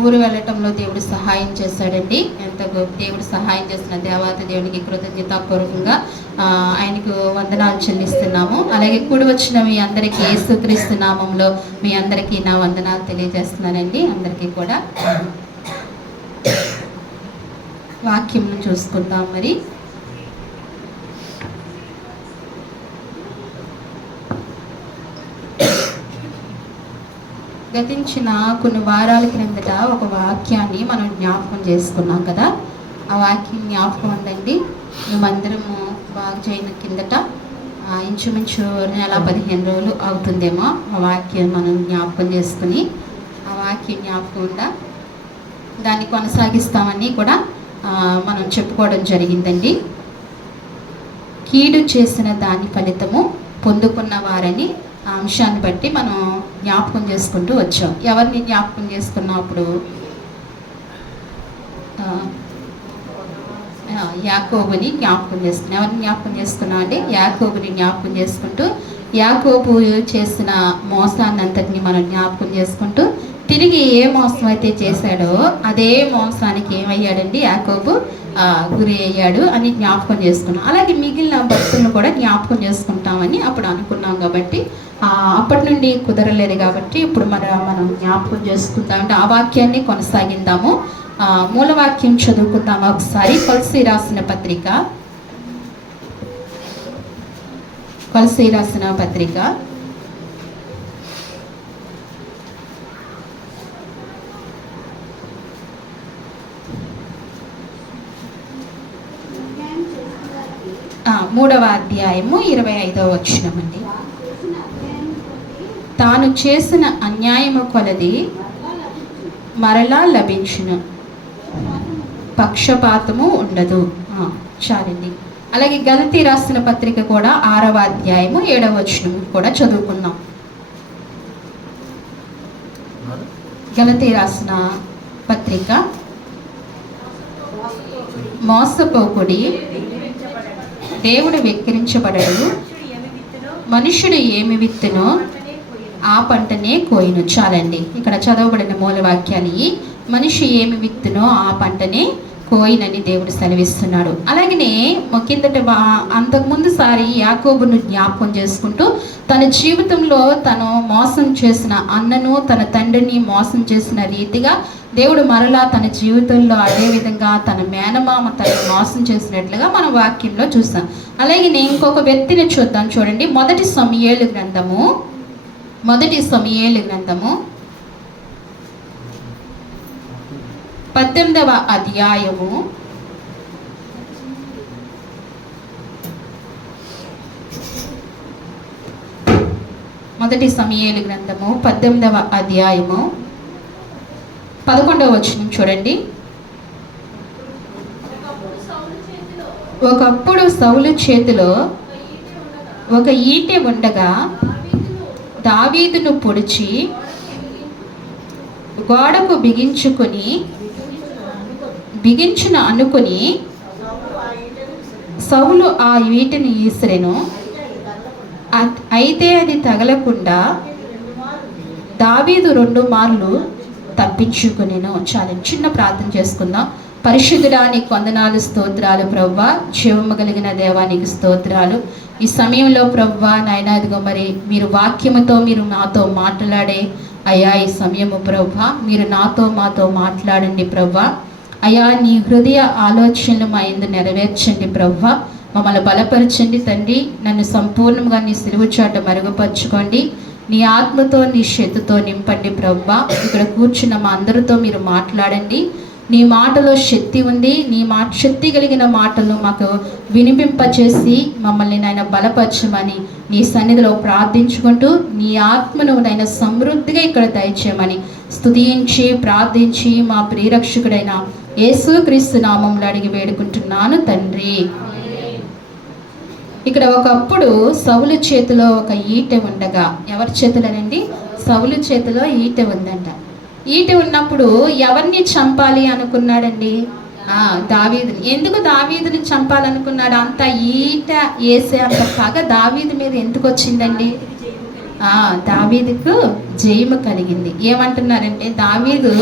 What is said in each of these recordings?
ఊరు వెళ్ళటంలో దేవుడు సహాయం చేశాడండి. దేవుడు సహాయం చేసిన దేవాతి దేవునికి కృతజ్ఞతాపూర్వకంగా ఆయనకు వందనాలు చెల్లిస్తున్నాము. అలాగే కూడి వచ్చిన మీ అందరికీ యేసుక్రీస్తు నామంలో మీ అందరికీ నా వందనాలు తెలియజేస్తున్నానండి. అందరికీ కూడా వాక్యం చూసుకుందాం. మరి గతించిన కొన్ని వారాల క్రిందట ఒక వాక్యాన్ని మనం జ్ఞాపకం చేసుకున్నాం కదా. ఆ వాక్యం జ్ఞాపకం ఉందండి. మేమందరము బాగు చేయన కిందట ఇంచుమించు నెల 15 రోజులు అవుతుందేమో ఆ వాక్యం మనం జ్ఞాపకం చేసుకుని, ఆ వాక్యం జ్ఞాపకం ఉందా దాన్ని కొనసాగిస్తామని కూడా మనం చెప్పుకోవడం జరిగిందండి. కీడు చేసిన దాని ఫలితము పొందుకున్న వారని ఆ అంశాన్ని బట్టి మనం జ్ఞాపకం చేసుకుంటూ వచ్చాం. ఎవరిని జ్ఞాపకం చేసుకున్నప్పుడు యాకోబుని జ్ఞాపకం చేసుకున్నాం. ఎవరిని జ్ఞాపకం చేసుకున్నాం అంటే యాకోబుని జ్ఞాపకం చేసుకుంటూ, యాకోబు చేసిన మోసాన్ని అంతటిని మనం జ్ఞాపకం చేసుకుంటూ, తిరిగి ఏ మోసం అయితే చేశాడో అదే మోసానికి ఏమయ్యాడండి యాకోబు గురి అయ్యాడు అని జ్ఞాపకం చేసుకున్నాం. అలాగే మిగిలిన భక్తులను కూడా జ్ఞాపకం చేసుకుంటామని అప్పుడు అనుకున్నాం. కాబట్టి అప్పటి నుండి కుదరలేదు కాబట్టి ఇప్పుడు మనం జ్ఞాపకం చేసుకుందామంటే ఆ వాక్యాన్ని కొనసాగిందాము. మూలవాక్యం చదువుకుందాము ఒకసారి. కొలసీ రాసిన పత్రిక 3వ అధ్యాయము 25వ వచనం అండి. తాను చేసిన అన్యాయము కొలది మరలా లభించును, పక్షపాతము ఉండదు. చాలండి. అలాగే గలతీ రాసిన పత్రిక కూడా 6వ అధ్యాయము 7వ వచనం కూడా చదువుకుందాం. గలతీ రాసిన పత్రిక, మోసపోకుడి, దేవుడు వెక్కిరించబడడు, మనుషుడు ఏమి విత్తునో ఆ పంటనే కోయును. చాలండి. ఇక్కడ చదవబడిన మూలవాక్యాన్ని మనిషి ఏమి విత్తునో ఆ పంటనే కోయినని దేవుడు సెలవిస్తున్నాడు. అలాగనే కిందట అంతకుముందు సారి యాకోబును జ్ఞాపకం చేసుకుంటూ తన జీవితంలో తను మోసం చేసిన అన్నను తన తండ్రిని మోసం చేసిన రీతిగా దేవుడు మరలా తన జీవితంలో అదే విధంగా తన మేనమామ తనను మోసం చేసినట్లుగా మనం వాక్యంలో చూస్తాం. అలాగే ఇంకొక వ్యక్తిని చూద్దాం. చూడండి, మొదటి సమూయేలు గ్రంథము 18వ అధ్యాయము 18వ అధ్యాయము 11వ వచనం చూడండి. ఒకప్పుడు సౌలు చేతిలో ఒక ఈటె ఉండగా దావీదును పొడిచి గోడకు బిగించున అనుకుని సౌలు ఆ ఈటెను ఈసరెను. అయితే అది తగలకుండా దావీదు 2 మార్లు తప్పించుకునేను. చాలా చిన్న ప్రార్థన చేసుకుందాం. పరిశుద్ధుడానికి వందనాలు, స్తోత్రాలు ప్రభువా. జీవము కలిగిన దేవానికి స్తోత్రాలు. ఈ సమయంలో ప్రభువా నాయన ఇదిగో మరి మీరు వాక్యముతో మీరు నాతో మాట్లాడే అయ్యా ఈ సమయము ప్రభువా మీరు నాతో మాతో మాట్లాడండి ప్రభువా. అయ్యా నీ హృదయ ఆలోచనలు మా యందు నెరవేర్చండి ప్రభువా. మమ్మల్ని బలపరచండి తండ్రి. నన్ను సంపూర్ణంగా నీ సిలువ చాట మరుగుపరచుకోండి. నీ ఆత్మతో నీ శక్తితో నింపండి ప్రభువా. ఇక్కడ కూర్చున్న మా అందరితో మీరు మాట్లాడండి. నీ మాటలో శక్తి ఉంది. నీ శక్తి కలిగిన మాటలు మాకు వినిపింపచేసి మమ్మల్ని నాయన బలపరచమని నీ సన్నిధిలో ప్రార్థించుకుంటూ నీ ఆత్మను నాయన సమృద్ధిగా ఇక్కడ దయచేయమని స్తుతించి ప్రార్థించి మా ప్రియరక్షకుడైన యేసుక్రీస్తు నామములో అడిగి వేడుకుంటున్నాను తండ్రి. ఇక్కడ ఒకప్పుడు సౌలు చేతిలో ఒక ఈటె ఉండగా, ఎవరి చేతిలోనండి? సౌలు చేతిలో ఈటె ఉందంట. ఈటె ఉన్నప్పుడు ఎవరిని చంపాలి అనుకున్నాడండి? దావీదుని. ఎందుకు దావీదుని చంపాలనుకున్నాడు? అంత ఈట వేసే అంత పగ దావీదు మీద ఎందుకు వచ్చిందండి? దావీదుకు జయము కలిగింది. ఏమంటున్నారంటే దావీదు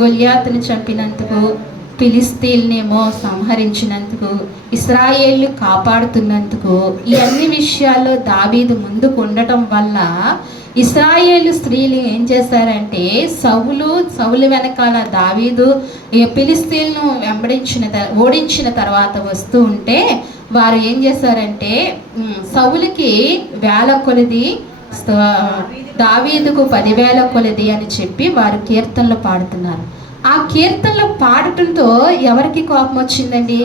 గొల్యాతును చంపినందుకు, ఫిలిస్తీన్నేమో సంహరించినందుకు, ఇశ్రాయేలు కాపాడుతున్నందుకు, ఈ అన్ని విషయాల్లో దావీదు ముందుకు ఉండటం వల్ల ఇశ్రాయేలు స్త్రీలు ఏం చేశారంటే సౌలు వెనకాల దావీదు ఫిలిస్తీన్ను ఓడించిన తర్వాత వస్తూ ఉంటే వారు ఏం చేశారంటే సౌలుకి 1000 కొలది, దావీదుకు 10,000 కొలది అని చెప్పి వారు కీర్తనలు పాడుతున్నారు. ఆ కీర్తనలు పాడటంతో ఎవరికి కోపం వచ్చిందండి?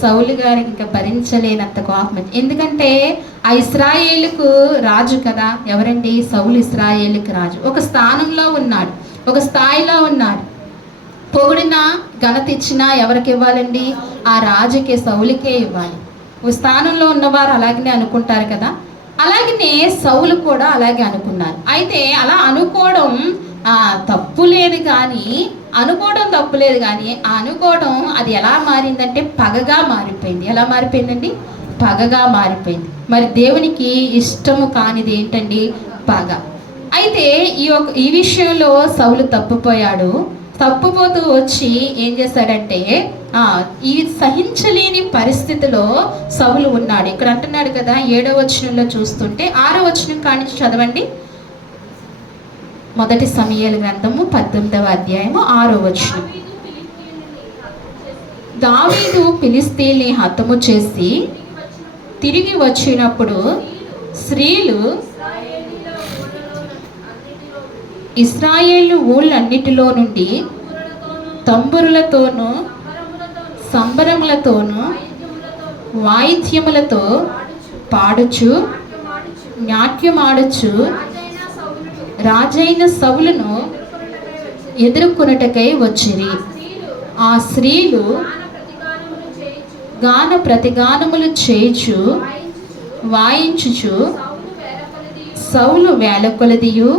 సౌలు గారికి ఇంకా భరించలేనంత కోపం. ఎందుకంటే ఆ ఇశ్రాయేలుకు రాజు కదా. ఎవరండి? సౌలు ఇశ్రాయేలుకి రాజు. ఒక స్థానంలో ఉన్నాడు, ఒక స్థాయిలో ఉన్నాడు. పొగిడినా ఘనత ఇచ్చినా ఎవరికి ఇవ్వాలండి? ఆ రాజుకే, సౌలుకే ఇవ్వాలి. ఒక స్థానంలో ఉన్నవారు అలాగనే అనుకుంటారు కదా. అలాగనే సౌలు కూడా అలాగే అనుకున్నారు. అయితే అలా అనుకోవడం తప్పు లేదు కానీ, ఆ అనుకోవడం అది ఎలా మారిందంటే పగగా మారిపోయింది. ఎలా మారిపోయిందండి? పగగా మారిపోయింది. మరి దేవునికి ఇష్టము కానిది ఏంటండి? పగ. అయితే ఈ విషయంలో సౌలు తప్పుపోతూ వచ్చి ఏం చేశాడంటే ఈ సహించలేని పరిస్థితిలో సౌలు ఉన్నాడు. ఇక్కడ అంటున్నాడు కదా 7వ వచనంలో చూస్తుంటే, 6వ వచనం కానించి చదవండి. మొదటి సమూయేలు గ్రంథము 18వ అధ్యాయము 6వ వచనం. దావీదు ఫిలిస్తీన్ని హతము చేసి తిరిగి వచ్చినప్పుడు స్త్రీలు ఇశ్రాయేలు ఊళ్ళన్నిటిలో నుండి తంబురులతోనూ సంబరములతోనూ వాయిద్యములతో పాడుచు నాట్యమాడుచు రాజైన సౌలును ఎదుర్కొనుటకై వచ్చిరి. ఆ స్త్రీలు గాన ప్రతిగానములు చేయుచు వాయించుచు సౌలు 1000 కొలదియు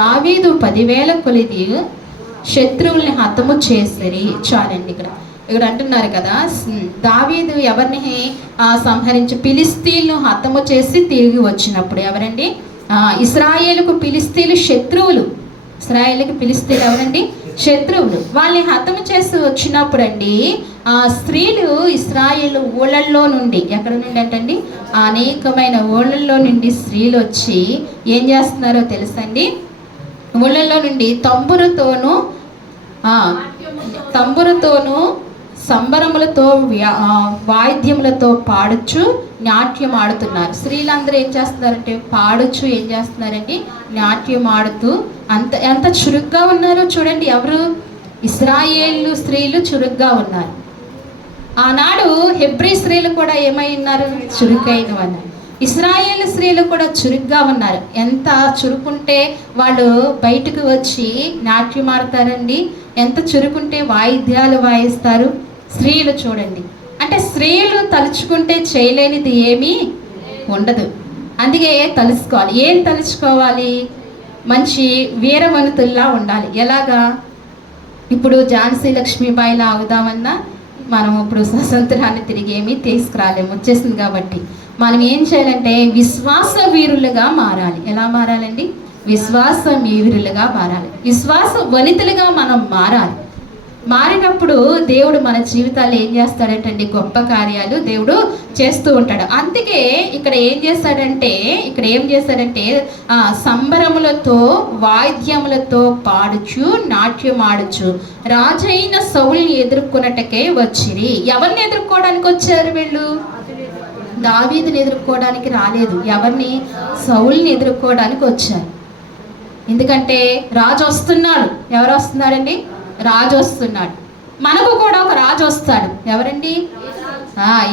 దావీదు 10,000 కొలదియు శత్రువుల్ని హతము చేసిరి. చాలండి. ఇక్కడ అంటున్నారు కదా, దావీదు ఎవరిని సంహరించి ఫిలిస్తీన్లు హతము చేసి తిరిగి వచ్చినప్పుడు, ఎవరండి? ఇశ్రాయేలుకు ఫిలిస్తీన్లు శత్రువులు. ఇశ్రాయేలుకి ఫిలిస్తీన్లు ఎవరండి? శత్రువులు. వాళ్ళని హతము చేసి వచ్చినప్పుడు అండి ఆ స్త్రీలు ఇశ్రాయేలు ఊళ్ళల్లో నుండి, ఎక్కడ నుండి అంటండి? అనేకమైన ఊళ్ళల్లో నుండి స్త్రీలు వచ్చి ఏం చేస్తున్నారో తెలుసండి? ఊళ్ళల్లో నుండి తంబురుతోనూ సంబరములతో వాయిద్యములతో పాడుచు నాట్యం ఆడుతున్నారు. స్త్రీలందరూ ఏం చేస్తున్నారంటే పాడుచు ఏం చేస్తున్నారండి? నాట్యం ఆడుతూ ఎంత చురుగ్గా ఉన్నారో చూడండి. ఎవరు? ఇశ్రాయేలు స్త్రీలు చురుగ్గా ఉన్నారు. ఆనాడు హెబ్రీ స్త్రీలు కూడా ఏమై ఉన్నారు? చురుకైన వాళ్ళు. ఇశ్రాయేలు స్త్రీలు కూడా చురుగ్గా ఉన్నారు. ఎంత చురుకుంటే వాళ్ళు బయటకు వచ్చి నాట్యం ఆడతారండి. ఎంత చురుకుంటే వాయిద్యాలు వాయిస్తారు స్త్రీలు. చూడండి, అంటే స్త్రీలు తలుచుకుంటే చేయలేనిది ఏమీ ఉండదు. అందుకే తలుచుకోవాలి. ఏం తలుచుకోవాలి? మంచి వీరవనితుల్లా ఉండాలి. ఎలాగా? ఇప్పుడు ఝాన్సీ లక్ష్మీబాయిలా అవుదామన్నా మనం ఇప్పుడు స్వతంత్రాన్ని తిరిగి ఏమీ తీసుకురాలేము, వచ్చేసింది కాబట్టి మనం ఏం చేయాలంటే విశ్వాస వీరులుగా మారాలి. ఎలా మారాలండి? విశ్వాస వీరులుగా మారాలి. విశ్వాస వనితలుగా మనం మారాలి. మారినప్పుడు దేవుడు మన జీవితాలు ఏం చేస్తాడంటండి? గొప్ప కార్యాలు దేవుడు చేస్తూ ఉంటాడు. అందుకే ఇక్కడ ఏం చేశాడంటే సంబరములతో వాయిద్యములతో పాడుచు నాట్యమాడుచు రాజైన సౌలుని ఎదుర్కొన్నటకే వచ్చిరి. ఎవరిని ఎదుర్కోవడానికి వచ్చారు వీళ్ళు? దావీదుని ఎదుర్కోవడానికి రాలేదు. ఎవరిని? సౌలుని ఎదుర్కోవడానికి వచ్చారు. ఎందుకంటే రాజు వస్తున్నాడు. ఎవరు వస్తున్నారండి? రాజు వస్తున్నాడు. మనకు కూడా ఒక రాజు వస్తాడు. ఎవరండి?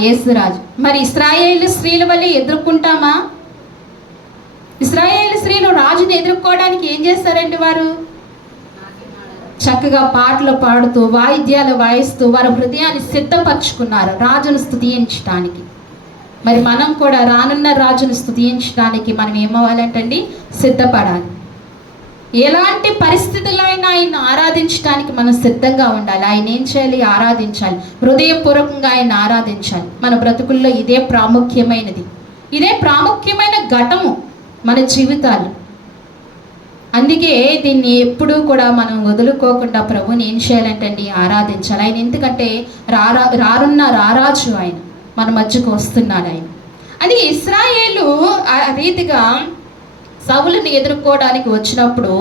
యేసురాజు. మరి ఇశ్రాయేలు స్త్రీల వల్ల ఎదుర్కొంటామా? ఇశ్రాయేలు స్త్రీలు రాజుని ఎదుర్కోవడానికి ఏం చేస్తారండి? వారు చక్కగా పాటలు పాడుతూ వాయిద్యాలు వాయిస్తూ వారి హృదయాన్ని సిద్ధపరచుకున్నారు రాజును స్తుతించడానికి. మరి మనం కూడా రానున్న రాజును స్తుతించడానికి మనం ఏమవ్వాలంటండి? సిద్ధపడాలి. ఎలాంటి పరిస్థితుల్లో అయినా ఆయన ఆరాధించడానికి మనం సిద్ధంగా ఉండాలి. ఆయన ఏం చేయాలి? ఆరాధించాలి. హృదయపూర్వకంగా ఆయన ఆరాధించాలి. మన బ్రతుకుల్లో ఇదే ప్రాముఖ్యమైనది. ఇదే ప్రాముఖ్యమైన ఘటము మన జీవితాలు. అందుకే దీన్ని ఎప్పుడూ కూడా మనం వదులుకోకుండా ప్రభుని ఏం చేయాలంటండి, ఆరాధించాలి. ఆయన ఎందుకంటే రారున్న రారాజు, ఆయన మన మధ్యకు వస్తున్నాడు ఆయన. అది ఇశ్రాయేలు ఆ రీతిగా సౌలుని ఎదుర్కోవడానికి వచ్చినప్పుడు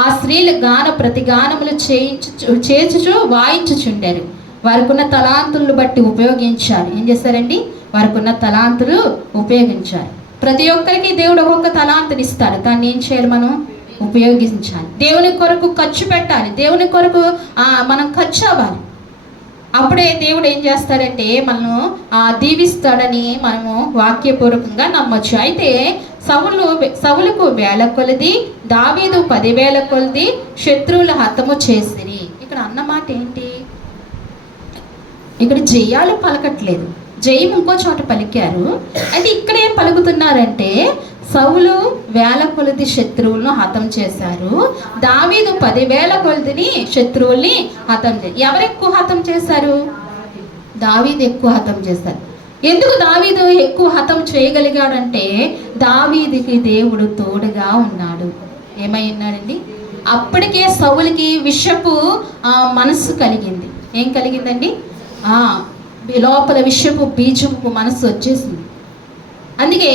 ఆ స్త్రీలు ప్రతిగానములు చేర్చుచు వాయించుచుండారు. వారికి ఉన్న తలాంతులను బట్టి ఉపయోగించారు. ఏం చేశారండి, వారికి ఉన్న తలాంతులు ఉపయోగించారు. ప్రతి ఒక్కరికి దేవుడు ఒక్కొక్క తలాంతుని ఇస్తాడు. దాన్ని ఏం చేయాలి, మనం ఉపయోగించాలి. దేవుని కొరకు ఖర్చు పెట్టాలి. దేవుని కొరకు మనం ఖర్చు అవ్వాలి. అప్పుడే దేవుడు ఏం చేస్తాడంటే మనము దీవిస్తాడని మనము వాక్యపూర్వకంగా నమ్మొచ్చు. అయితే సౌలుకు 1000 కొలది, దావీదు 10,000 కొలది శత్రువుల హతము చేసిరి. ఇక్కడ అన్నమాట ఏంటి, ఇక్కడ జయాలు పలకట్లేదు, జయం ఇంకో చోట పలికారు. అయితే ఇక్కడ ఏం పలుకుతున్నారంటే సౌలు 1000 కొలది శత్రువులను హతం చేశారు, దావీదు 10,000 కొలదిని శత్రువుల్ని హతం చేశారు. ఎవరు ఎక్కువ హతం చేశారు? దావీదు ఎక్కువ హతం చేశారు. ఎందుకు దావీదు ఎక్కువ హతం చేయగలిగాడంటే దావీదుకి దేవుడు తోడుగా ఉన్నాడు. ఏమై ఉన్నాడండి, అప్పటికే సౌలుకి విషపు మనస్సు కలిగింది. ఏం కలిగిందండి, లోపల విషపు బీజపు మనస్సు వచ్చేసింది. అందుకే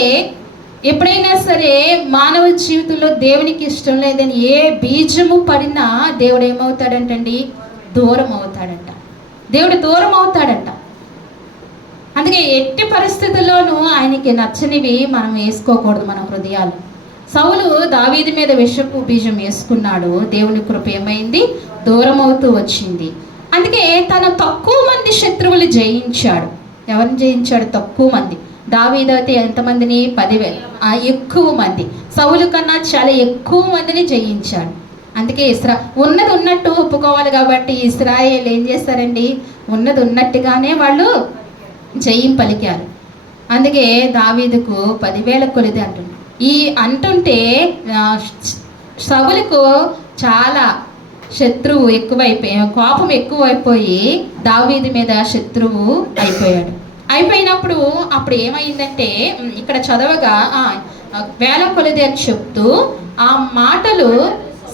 ఎప్పుడైనా సరే మానవ జీవితంలో దేవునికి ఇష్టం లేదని ఏ బీజము పడినా దేవుడు ఏమవుతాడంటండి, దూరం అవుతాడంట. దేవుడు దూరం అవుతాడంట. అందుకే ఎట్టి పరిస్థితుల్లోనూ ఆయనకి నచ్చనివి మనం వేసుకోకూడదు మన హృదయాలు. సౌలు దావీదు మీద విషపు బీజం వేసుకున్నాడు. దేవుని కృప ఏమైంది, దూరం అవుతూ వచ్చింది. అందుకే తన తక్కువ మంది శత్రువులు జయించాడు. ఎవరిని జయించాడు? తక్కువ మంది. దావీదు అయితే ఎంతమందిని? 10,000. ఎక్కువ మంది. సౌలు కన్నా చాలా ఎక్కువ మందిని జయించాడు. అందుకే ఉన్నది ఉన్నట్టు ఒప్పుకోవాలి. కాబట్టి ఇశ్రాయేలు ఏం చేస్తారండి, ఉన్నది ఉన్నట్టుగానే వాళ్ళు జయం పలికారు. అందుకే దావీదుకు 10,000 కొలది అంటుంది. ఈ అంటుంటే సౌలుకు చాలా శత్రువు ఎక్కువైపోయి, కోపం ఎక్కువైపోయి దావీదు మీద శత్రువు అయిపోయినప్పుడు అప్పుడు ఏమైందంటే ఇక్కడ చదవగా 1000 కొలది అని చెప్తూ ఆ మాటలు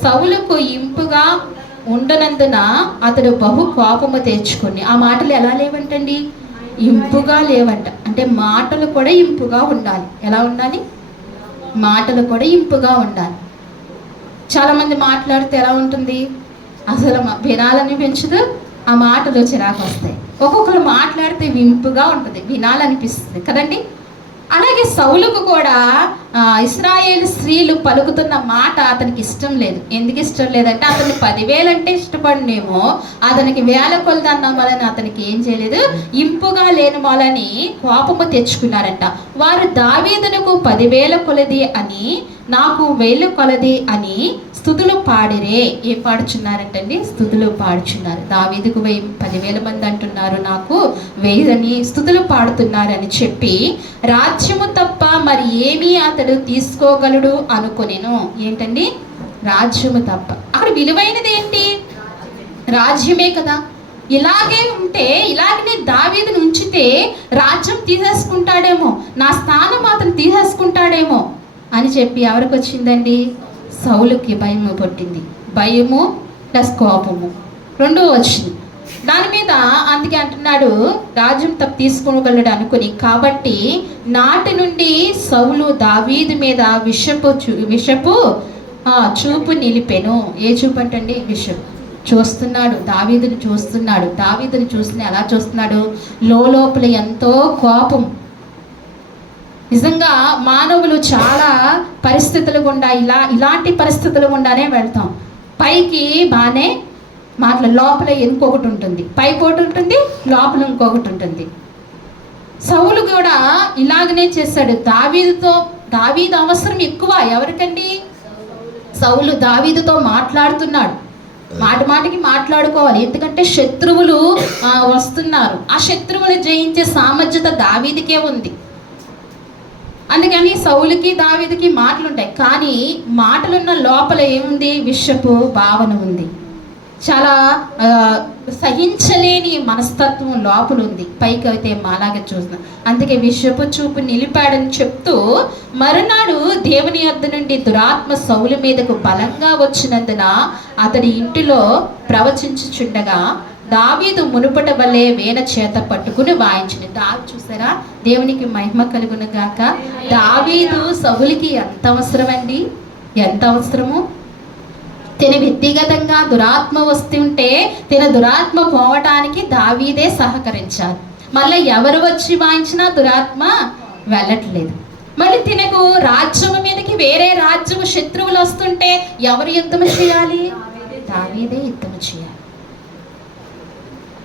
సౌలుకు ఇంపుగా ఉండనందున అతడు బహు కోపము తెచ్చుకుని. ఆ మాటలు ఎలా లేవంటండి, ఇంపుగా లేవంట. అంటే మాటలు కూడా ఇంపుగా ఉండాలి. ఎలా ఉండాలి? మాటలు కూడా ఇంపుగా ఉండాలి. చాలామంది మాట్లాడితే ఎలా ఉంటుంది, అసలు వినాలని పెంచదు, ఆ మాటలు చిరాకు వస్తాయి. ఒక్కొక్కరు మాట్లాడితే వింపుగా ఉంటుంది, వినాలనిపిస్తుంది కదండి. అలాగే సౌలుకు కూడా ఇశ్రాయేలు స్త్రీలు పలుకుతున్న మాట అతనికి ఇష్టం లేదు. ఎందుకు ఇష్టం లేదంటే అతనికి 10,000 అంటే ఇష్టపడినేమో, అతనికి 1000 కొలది అన్న వాళ్ళని అతనికి ఏం చేయలేదు, ఇంపుగా లేని వాళ్ళని కోపము తెచ్చుకున్నారంట. వారు దావీదునకు 10,000 కొలది అని, నాకు 1000 కొలది అని స్తుతులు పాడిరే. ఏం పాడుచున్నారంటండి? స్తుతులు పాడుచున్నారు. దావీదుకు 10,000 మంది అంటున్నారు, నాకు 1000 అని స్తుతులు పాడుతున్నారని చెప్పి రాజ్యము తప్ప మరి ఏమీ అతడు తీసుకోగలడు అనుకొనెను. ఏంటండి? రాజ్యము తప్ప. అక్కడ విలువైనది ఏంటి? రాజ్యమే కదా. ఇలాగే ఉంటే, ఇలాగనే దావీదును ఉంచితే రాజ్యం తీసేసుకుంటాడేమో, నా స్థానం అతను తీసేసుకుంటాడేమో అని చెప్పి ఎవరికి వచ్చిందండి? సౌలుకి భయము పట్టింది. భయము ప్లస్ కోపము రెండూ వచ్చింది దాని మీద. అందుకే అంటున్నాడు రాజ్యం తప్ప తీసుకోగలడు అనుకుని. కాబట్టి నాటి నుండి సౌలు దావీదు మీద విషపు చూపు నిలిపెను. ఏ చూపు అంటండి? విషపు. చూస్తున్నాడు, దావీదుని చూస్తున్నాడు. దావీదుని చూసిన ఎలా చూస్తున్నాడు? లోపల ఎంతో కోపం. నిజంగా మానవులు చాలా పరిస్థితులు గుండా ఇలాంటి పరిస్థితుల గుండానే వెళ్తాం. పైకి బాగానే లోపల ఇంకొకటి ఉంటుంది, పైకి ఒకటి ఉంటుంది, లోపల ఇంకొకటి ఉంటుంది. సౌలు కూడా ఇలాగనే చేశాడు. దావీదు అవసరం ఎక్కువ. ఎవరికండి? సౌలు దావీదుతో మాట్లాడుతున్నాడు. మాటికి మాట్లాడుకోవాలి. ఎందుకంటే శత్రువులు వస్తున్నారు. ఆ శత్రువులు జయించే సామర్థ్యత దావీదుకే ఉంది. అందుకని సౌలుకి దావీదుకి మాటలు ఉంటాయి, కానీ మాటలున్న లోపల ఏముంది? విషపు భావన ఉంది. చాలా సహించలేని మనస్తత్వం లోపల ఉంది, పైకి అయితే మాలాగా చూసిన. అందుకే విషపు చూపు నిలిపాడని చెప్తూ, మరునాడు దేవుని యొద్ద నుండి దురాత్మ సౌలు మీదకు బలంగా వచ్చినందున అతడి ఇంటిలో ప్రవచించుచుండగా దావీదు మునుపట వలె వీణ చేత పట్టుకుని వాయించింది. చూసారా, దేవునికి మహిమ కలుగును గాక. దావీదు సౌలుకి ఎంత అవసరమండి, ఎంత అవసరము. తిన వ్యక్తిగతంగా దురాత్మ వస్తుంటే తిన దురాత్మ పోవటానికి దావీదే సహకరించాలి. మళ్ళీ ఎవరు వచ్చి వాయించినా దురాత్మ వెళ్ళట్లేదు. మళ్ళీ తినకు రాజ్యము మీదకి వేరే రాజ్యము శత్రువులు వస్తుంటే ఎవరు యుద్ధము చేయాలి? దావీదే యుద్ధము చేయాలి,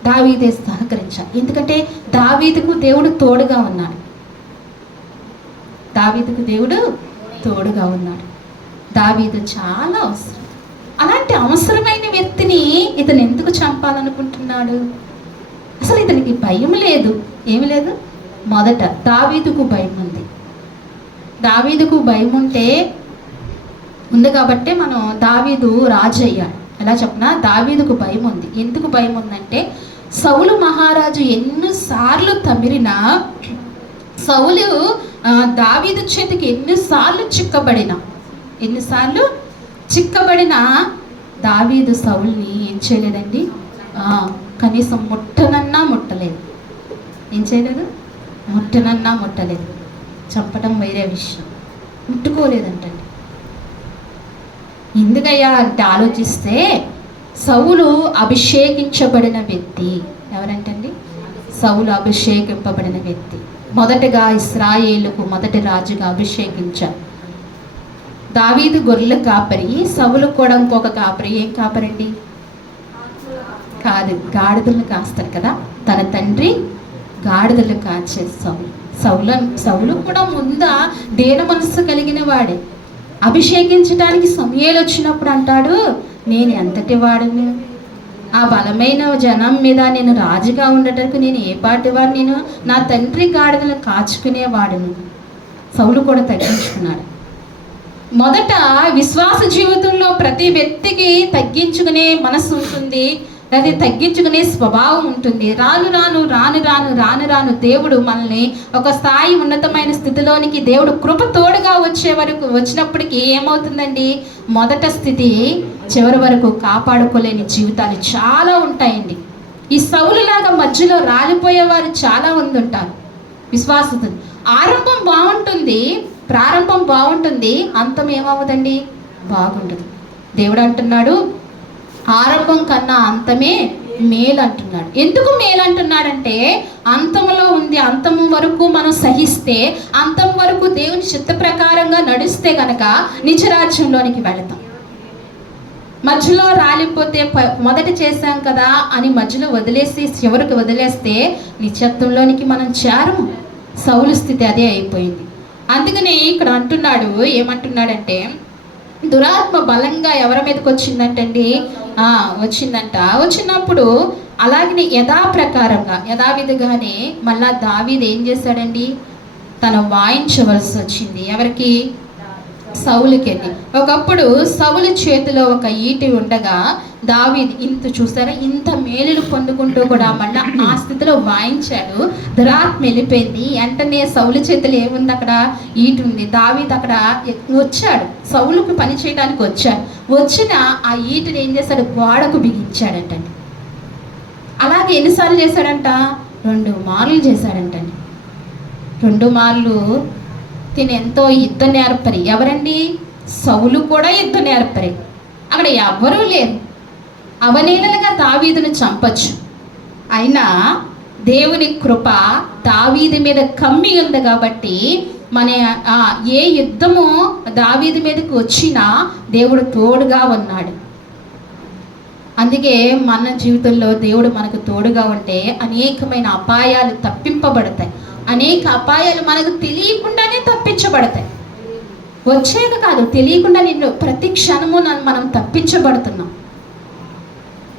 దావీదే సహకరించాలి. ఎందుకంటే దావీదుకు దేవుడు తోడుగా ఉన్నాడు, దావీదుకు దేవుడు తోడుగా ఉన్నాడు. దావీదు చాలా అవసరం. అలాంటి అవసరమైన వ్యక్తిని ఇతను ఎందుకు చంపాలనుకుంటున్నాడు? అసలు ఇతనికి భయం లేదు, ఏమి లేదు. మొదట దావీదుకు భయం ఉంది. దావీదుకు భయం ఉంది కాబట్టి మనం దావీదు రాజు అయ్యాడు. ఎలా చెప్పినా దావీదుకు భయం ఉంది. ఎందుకు భయం ఉందంటే, సౌలు మహారాజు ఎన్నిసార్లు తమిరినా, సౌలు దావీదు చేతికి ఎన్నిసార్లు చిక్కబడిన దావీదు సౌల్ని ఏం చేయలేదండి, కనీసం ముట్టలేదు. ఏం చేయలేదు? ముట్టలేదు. చంపడం వేరే విషయం, ముట్టుకోలేదంటండి. ఎందుకయ్యా అంటే ఆలోచిస్తే, సౌలు అభిషేకించబడిన వ్యక్తి. ఎవరంటండి? సౌలు అభిషేకింపబడిన వ్యక్తి. మొదటగా ఇశ్రాయేలుకు మొదటి రాజుగా అభిషేకించారు. దావీదు గొర్రెల కాపరి, సౌలు కూడా ఇంకొక కాపరి. ఏం కాపరండి? కాదు, గాడిదలను కాస్తారు కదా. తన తండ్రి గాడిదలు కాచే సౌలు కూడా ముందా దేన మనస్సు కలిగిన వాడే. అభిషేకించడానికి సమయాలు వచ్చినప్పుడు అంటాడు, నేను ఎంతటి వాడిని, ఆ బలమైన జనం మీద నేను రాజుగా ఉండటానికి నేను ఏ పాటి వాడు, నేను నా తండ్రి గాడిదలను కాచుకునేవాడును. సౌలు కూడా తగ్గించుకున్నాడు. మొదట విశ్వాస జీవితంలో ప్రతి వ్యక్తికి తగ్గించుకునే మనసు ఉంటుంది, అది తగ్గించుకునే స్వభావం ఉంటుంది. రాను దేవుడు మనల్ని ఒక స్థాయి ఉన్నతమైన స్థితిలోనికి దేవుడు కృప తోడుగా వచ్చినప్పటికీ ఏమవుతుందండి, మొదట స్థితి చివరి వరకు కాపాడుకోలేని జీవితాలు చాలా ఉంటాయండి. ఈ సౌలులాగా మధ్యలో రాలిపోయేవారు చాలా మంది ఉంటారు. విశ్వాసత ప్రారంభం బాగుంటుంది, అంతం ఏమవుదండి, బాగుండదు. దేవుడు అంటున్నాడు, ఆరంభం కన్నా అంతమే మేలు అంటున్నాడు. ఎందుకు మేలు అంటున్నాడంటే, అంతములో ఉంది. అంతము వరకు మనం సహిస్తే, అంతం వరకు దేవుని చిత్త ప్రకారంగా నడిస్తే గనక నిజరాజ్యంలోనికి వెళతాం. మధ్యలో రాలిపోతే మొదట చేశాం కదా అని మధ్యలో వదిలేసి చివరికి వదిలేస్తే నిత్యత్వంలోనికి మనం చేరము. సౌలు స్థితి అదే అయిపోయింది. అందుకని ఇక్కడ అంటున్నాడు, ఏమంటున్నాడంటే, దురాత్మ బలంగా ఎవరి మీదకి వచ్చిందంటండి, వచ్చినప్పుడు అలాగనే యథావిధిగానే మళ్ళా దావీదు ఏం చేశాడండి, తను వాయించవలసి వచ్చింది. ఎవరికి? సౌలుకి. ఒకప్పుడు సౌలు చేతిలో ఒక ఈటి ఉండగా దావీదు చూసారా, ఇంత మేలులు పొందుకుంటూ కూడా మళ్ళీ ఆ స్థితిలో వాయించాడు. దురాత్మ వెళ్ళిపోయింది. వెంటనే సౌలు చేతిలో ఏముంది, అక్కడ ఈటి ఉంది. దావీదు అక్కడ వచ్చాడు, సౌలుకు పని చేయడానికి వచ్చిన ఆ ఈటిని ఏం చేశాడు, గోడకు బిగించాడంటండి. అలాగే ఎన్నిసార్లు చేశాడంట? 2 మార్లు చేశాడంటండి. 2 మార్లు. తిని ఎంతో యుద్ధ నేర్పరి. ఎవరండి? సౌలు కూడా యుద్ధ నేర్పరి. అక్కడ ఎవరూ లేరు. అవలీలగా దావీదును చంపచ్చు. అయినా దేవుని కృప దావీదు మీద కమ్మి ఉంది కాబట్టి ఏ యుద్ధము దావీదు మీదకి వచ్చినా దేవుడు తోడుగా ఉన్నాడు. అందుకే మన జీవితంలో దేవుడు మనకు తోడుగా ఉంటే అనేకమైన అపాయాలు తప్పింపబడతాయి. అనేక అపాయాలు మనకు తెలియకుండానే తప్పించబడతాయి. వచ్చేది కాదు, తెలియకుండా ప్రతి క్షణము మనం తప్పించబడుతున్నాం.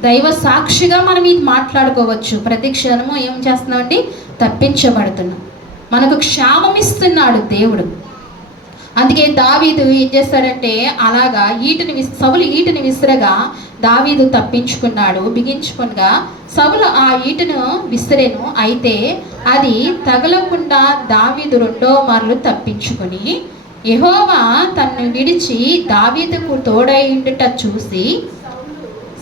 దైవ సాక్షిగా మనం ఇది మాట్లాడుకోవచ్చు. ప్రతి క్షణము ఏం చేస్తున్నామండి, తప్పించబడుతున్నాం. మనకు క్షేమం ఇస్తున్నాడు దేవుడు. అందుకే దావీదు ఏం చేస్తాడంటే, అలాగా సౌలు ఈటిని విసిరగా దావీదు తప్పించుకున్నాడు. బిగించుకొనగా సౌలు ఆ ఈటను విసిరెను. అయితే అది తగలకుండా దావీదు రెండో మార్లు తప్పించుకొని యెహోవా తన్ను విడిచి దావీదుకు తోడైండుట చూసి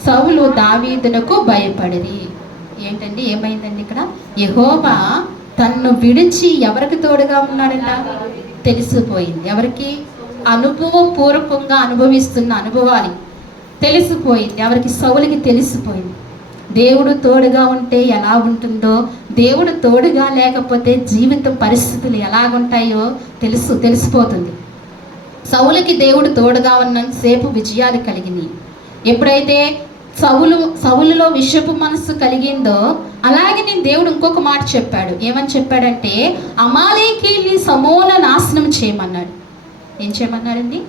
సౌలు దావీదునకు భయపడిరి. ఏంటండి, ఏమైందండి ఇక్కడ? యెహోవా తన్ను విడిచి ఎవరికి తోడుగా ఉన్నాడంట తెలిసిపోయింది. ఎవరికి? అనుభవపూర్వకంగా అనుభవిస్తున్న అనుభవాలు తెలిసిపోయింది. ఎవరికి? సౌలుకి తెలిసిపోయింది. దేవుడు తోడుగా ఉంటే ఎలా ఉంటుందో, దేవుడు తోడుగా లేకపోతే జీవితం పరిస్థితులు ఎలాగుంటాయో తెలిసిపోతుంది. సౌలుకి దేవుడు తోడుగా ఉన్నంతసేపు విజయాలు కలిగినాయి. ఎప్పుడైతే సౌలులో విషపు మనస్సు కలిగిందో, అలాగే నేను దేవుడు ఇంకొక మాట చెప్పాడు. ఏమని చెప్పాడంటే, అమాలేకీయుల్ని సమూల నాశనం చేయమన్నాడు. ఏం చేయమన్నాడండి?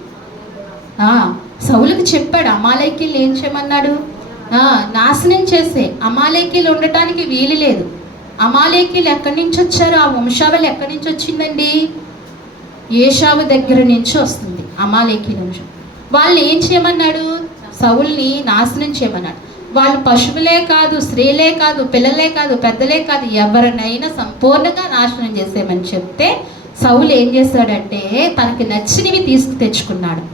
సౌలుకి చెప్పాడు, అమాలేకీయులు ఏం చేయమన్నాడు? నాశనం చేసే. అమాలేకీయులు ఉండటానికి వీలు లేదు. అమాలేకీయులు ఎక్కడి నుంచి వచ్చారు? ఆ వంశావళి ఎక్కడి నుంచి వచ్చిందండి? ఏషావు దగ్గర నుంచి వస్తుంది అమాలేకీయుల వంశం. వాళ్ళు ఏం చేయమన్నాడు? సౌల్ని నాశనం చేయమన్నాడు. వాళ్ళు పశువులే కాదు, స్త్రీలే కాదు, పిల్లలే కాదు, పెద్దలే కాదు, ఎవరినైనా సంపూర్ణంగా నాశనం చేసేయమని చెప్తే సౌలు ఏం చేశాడంటే తనకి నచ్చినవి తెచ్చుకున్నాడు.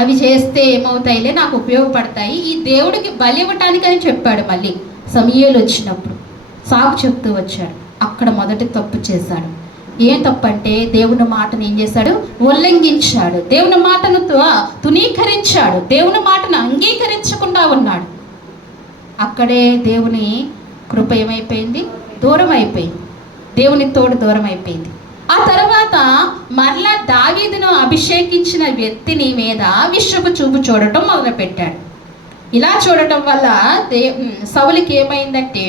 అవి చేస్తే ఏమవుతాయిలే, నాకు ఉపయోగపడతాయి, ఈ దేవుడికి బలి ఇవ్వటానికి అని చెప్పాడు. మళ్ళీ సమూయేలు వచ్చినప్పుడు సాకు చెప్తూ వచ్చాడు. అక్కడ మొదటి తప్పు చేశాడు. ఏం తప్పంటే దేవుని మాటను ఏం చేశాడు? ఉల్లంఘించాడు. దేవుని మాటను తునీకరించాడు. దేవుని మాటను అంగీకరించకుండా ఉన్నాడు. అక్కడే దేవుని కృప ఏమైపోయింది? దూరం అయిపోయింది. దేవుని తోడు దూరం అయిపోయింది. ఆ తర్వాత మరలా దావీదును అభిషేకించిన వ్యక్తిని మీద విశ్వపు చూపు చూడటం మొదలుపెట్టాడు. ఇలా చూడటం వల్ల సౌలుకి ఏమైందంటే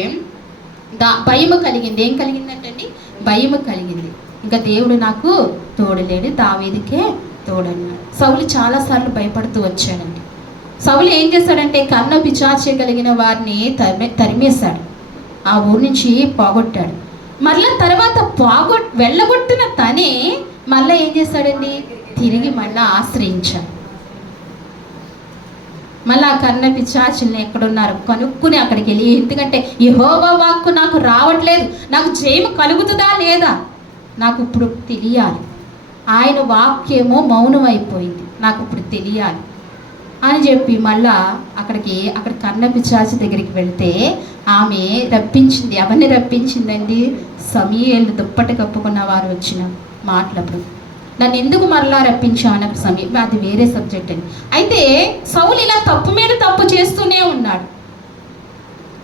భయము కలిగింది. ఏం కలిగిందంటే అండి? భయము కలిగింది. ఇంకా దేవుడు నాకు తోడులేడు, దావీదుకే తోడన్నాడు. సౌలు చాలాసార్లు భయపడుతూ వచ్చాడండి. సౌలు ఏం చేశాడంటే కన్న పిచాచి కలిగిన వారిని తరిమేశాడు. ఆ ఊరి నుంచి పోగొట్టాడు. మళ్ళీ తర్వాత వెళ్ళగొట్టిన తనే మళ్ళీ ఏం చేశాడండి? తిరిగి మళ్ళీ ఆశ్రయించాడు. మళ్ళీ ఆ కన్న పిశాచుల్ని ఎక్కడున్నారు కనుక్కుని అక్కడికి వెళ్ళి, ఎందుకంటే యెహోవా వాక్కు నాకు రావట్లేదు, నాకు జయము కలుగుతుందా లేదా నాకు ఇప్పుడు తెలియాలి, ఆయన వాక్యేమో మౌనం అయిపోయింది, నాకు ఇప్పుడు తెలియాలి అని చెప్పి మళ్ళా అక్కడ కన్న పిశాచి దగ్గరికి వెళ్తే ఆమె రప్పించింది. ఎవరిని రప్పించిందండి? సమూయేలు దుప్పటి కప్పుకున్న వారు వచ్చిన మాటలప్పుడు నన్ను ఎందుకు మరలా రప్పించావు సమయం, అది వేరే సబ్జెక్ట్ అని. అయితే సౌలు ఇలా తప్పు మీద తప్పు చేస్తూనే ఉన్నాడు.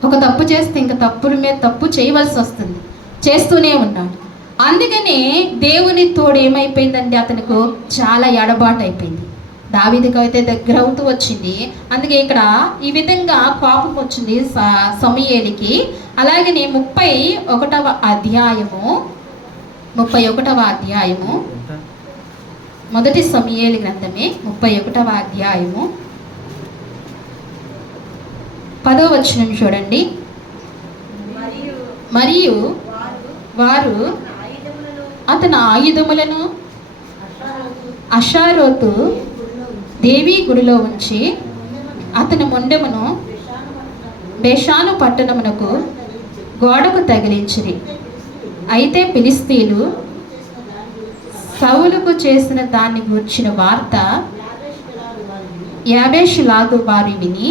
ఒక తప్పు చేస్తే ఇంకా తప్పుల మీద తప్పు చేయవలసి వస్తుంది, చేస్తూనే ఉన్నాడు. అందుకనే దేవుని తోడు ఏమైపోయిందండి? అతనికి చాలా ఎడబాటు అయిపోయింది. దావీదుకి అయితే దగ్గర అవుతూ వచ్చింది. అందుకే ఇక్కడ ఈ విధంగా కోపం వచ్చింది సమూయేలుకి. అలాగనే 31వ అధ్యాయము మొదటి సమూయేలు గ్రంథమే 31వ అధ్యాయము 10వ వచనం చూడండి. మరియు వారు అతని ఆయుధములను అషారోతు దేవీ గుడిలో ఉంచి అతని మొండెమును బేషాను పట్టణమునకు గోడకు తగిలించిరి. అయితే ఫిలిష్తీయులు సౌలుకు చేసిన దాన్ని గూర్చిన వార్త యాబేషులాగు వారి విని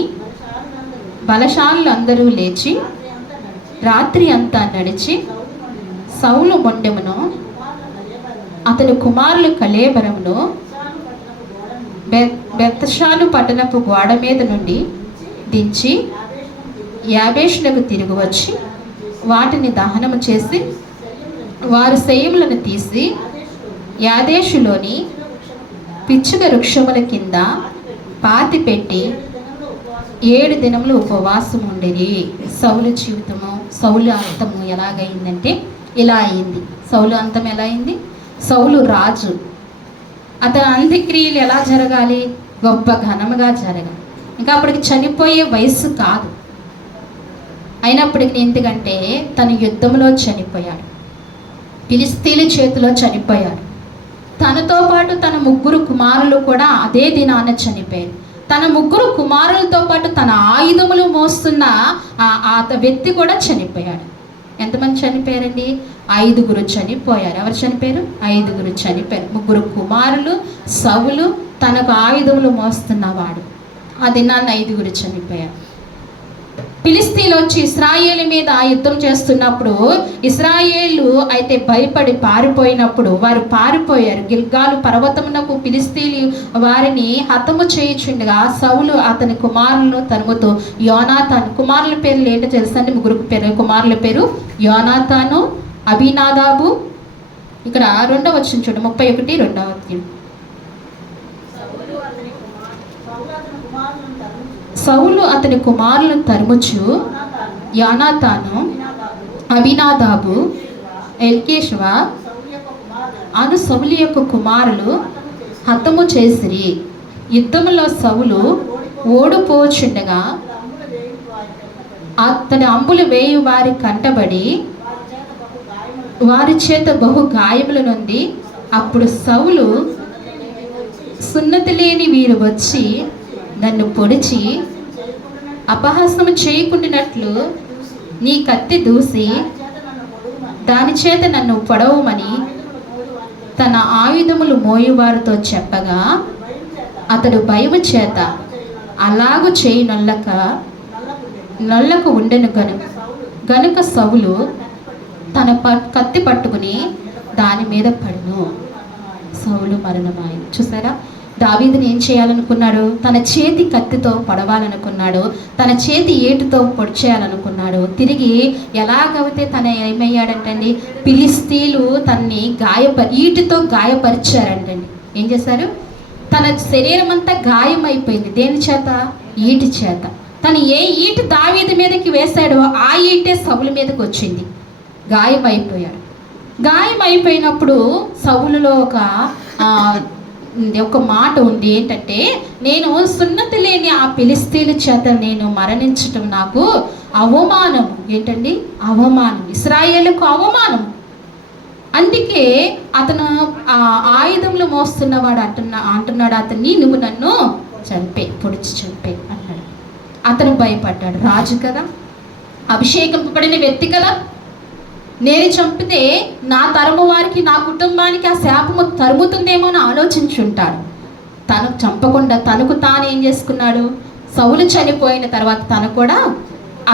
బలశాలులందరూ లేచి రాత్రి అంతా నడిచి సౌలు మొండెమును అతని కుమారులు కళేబరమును బెత్షాను పట్టణపు గోడ మీద నుండి దించి యాబేషులకు తిరిగి వచ్చి వాటిని దహనము చేసి వారి శయములను తీసి యాదేషులోని పిచ్చుక వృక్షముల కింద పాతి పెట్టి 7 దినములు ఉపవాసం ఉండేది. సౌలు జీవితము, సౌలు అంతము ఎలాగైందంటే ఇలా అయింది. సౌలు అంతం ఎలా అయింది? సౌలు రాజు, అతని అంత్యక్రియలు ఎలా జరగాలి? గొప్ప ఘనముగా జరగాలి. ఇంకా అప్పటికి చనిపోయే వయస్సు కాదు. అయినప్పటికీ ఎందుకంటే తన యుద్ధంలో చనిపోయాడు, ఫిలిష్తీయుల చేతిలో చనిపోయాడు. తనతో పాటు తన 3 కుమారులు కూడా అదే దినాన చనిపోయారు. తన 3 కుమారులతో పాటు తన ఆయుధములు మోస్తున్న ఆ వ్యక్తి కూడా చనిపోయాడు. ఎంతమంది చనిపోయారండి? 5 చనిపోయారు. ఎవరు చనిపోయారు? 5 చనిపోయారు. 3 కుమారులు, సౌలు, తనకు ఆయుధములు మోస్తున్నవాడు. ఆ దినాన్ని 5 చనిపోయారు. ఫిలిస్తీన్లు వచ్చి ఇశ్రాయేలు మీద యుద్ధం చేస్తున్నప్పుడు ఇశ్రాయేలు అయితే భయపడి పారిపోయినప్పుడు వారు పారిపోయారు. గిల్గాలు పర్వతమునకు ఫిలిస్తీన్లు వారిని హతము చేయుచుండగా సౌలు అతని కుమారులను తరుముతూ యోనాతాను, కుమారుల పేర్లు ఏంటో తెలుసండి? 3 కుమారుల పేరు యోనాతాను, అబీనాదాబు. ఇక్కడ 2వ వచనం చూడండి, 31 2వ వచనం. సౌలు అతని కుమారులను తరుముచు యోనాతాను, అబీనాదాబు, ఎల్కేషవ అను సౌలు యొక్క కుమారులు హతము చేసిరి. యుద్ధములో సౌలు ఓడిపోచుండగా అతని అంబులు వేయు వారి కంటబడి వారి చేత బహు గాయముల నుండి అప్పుడు సౌలు, సున్నతి లేని వీరు వచ్చి నన్ను పొడిచి అపహాసము చేయకుండానట్లు నీ కత్తి దూసి దాని చేత నన్ను పొడవమని తన ఆయుధములు మోయువారితో చెప్పగా అతడు భయము చేత అలాగు చేయి నొల్లకు ఉండెను. గనుక సౌలు తన కత్తి పట్టుకుని దాని మీద పడును. సౌలు మరణమాయను. చూసారా? దావీదుని ఏం చేయాలనుకున్నాడు? తన చేతి కత్తితో పొడవాలనుకున్నాడు, తన చేతి ఏటుతో పొడిచేయాలనుకున్నాడు. తిరిగి ఎలాగైతే తన ఏమయ్యాడంటండి, ఫిలిస్తీన్లు తన్ని ఈటుతో గాయపరిచారంటండి. ఏం చేశారు? తన శరీరం అంతా గాయమైపోయింది. దేని చేత? ఈటి చేత. తను ఏ ఈటు దావీదు మీదకి వేశాడో ఆ ఈటే సౌలు మీదకి వచ్చింది. గాయమైపోయాడు. గాయమైపోయినప్పుడు సౌలులో ఒక మాట ఉంది. ఏంటంటే, నేను సున్నతి లేని ఆ ఫిలిస్తీన్ల చేత నేను మరణించటం నాకు అవమానం. ఏంటండి? అవమానం. ఇశ్రాయేలుకు అవమానం. అందుకే అతను ఆ ఆయుధంలో మోస్తున్నవాడు అంటున్నాడు అతన్ని, నువ్వు నన్ను పొడిచి చంపే అన్నాడు. అతను భయపడ్డాడు. రాజు కదా, అభిషేకింపబడిన వ్యక్తి కదా, నేను చంపితే నా తరము వారికి, నా కుటుంబానికి ఆ శాపము తరుముతుందేమో అని ఆలోచించుంటాడు. తను చంపకుండా తనకు తాను ఏం చేసుకున్నాడు? సౌలు చనిపోయిన తర్వాత తను కూడా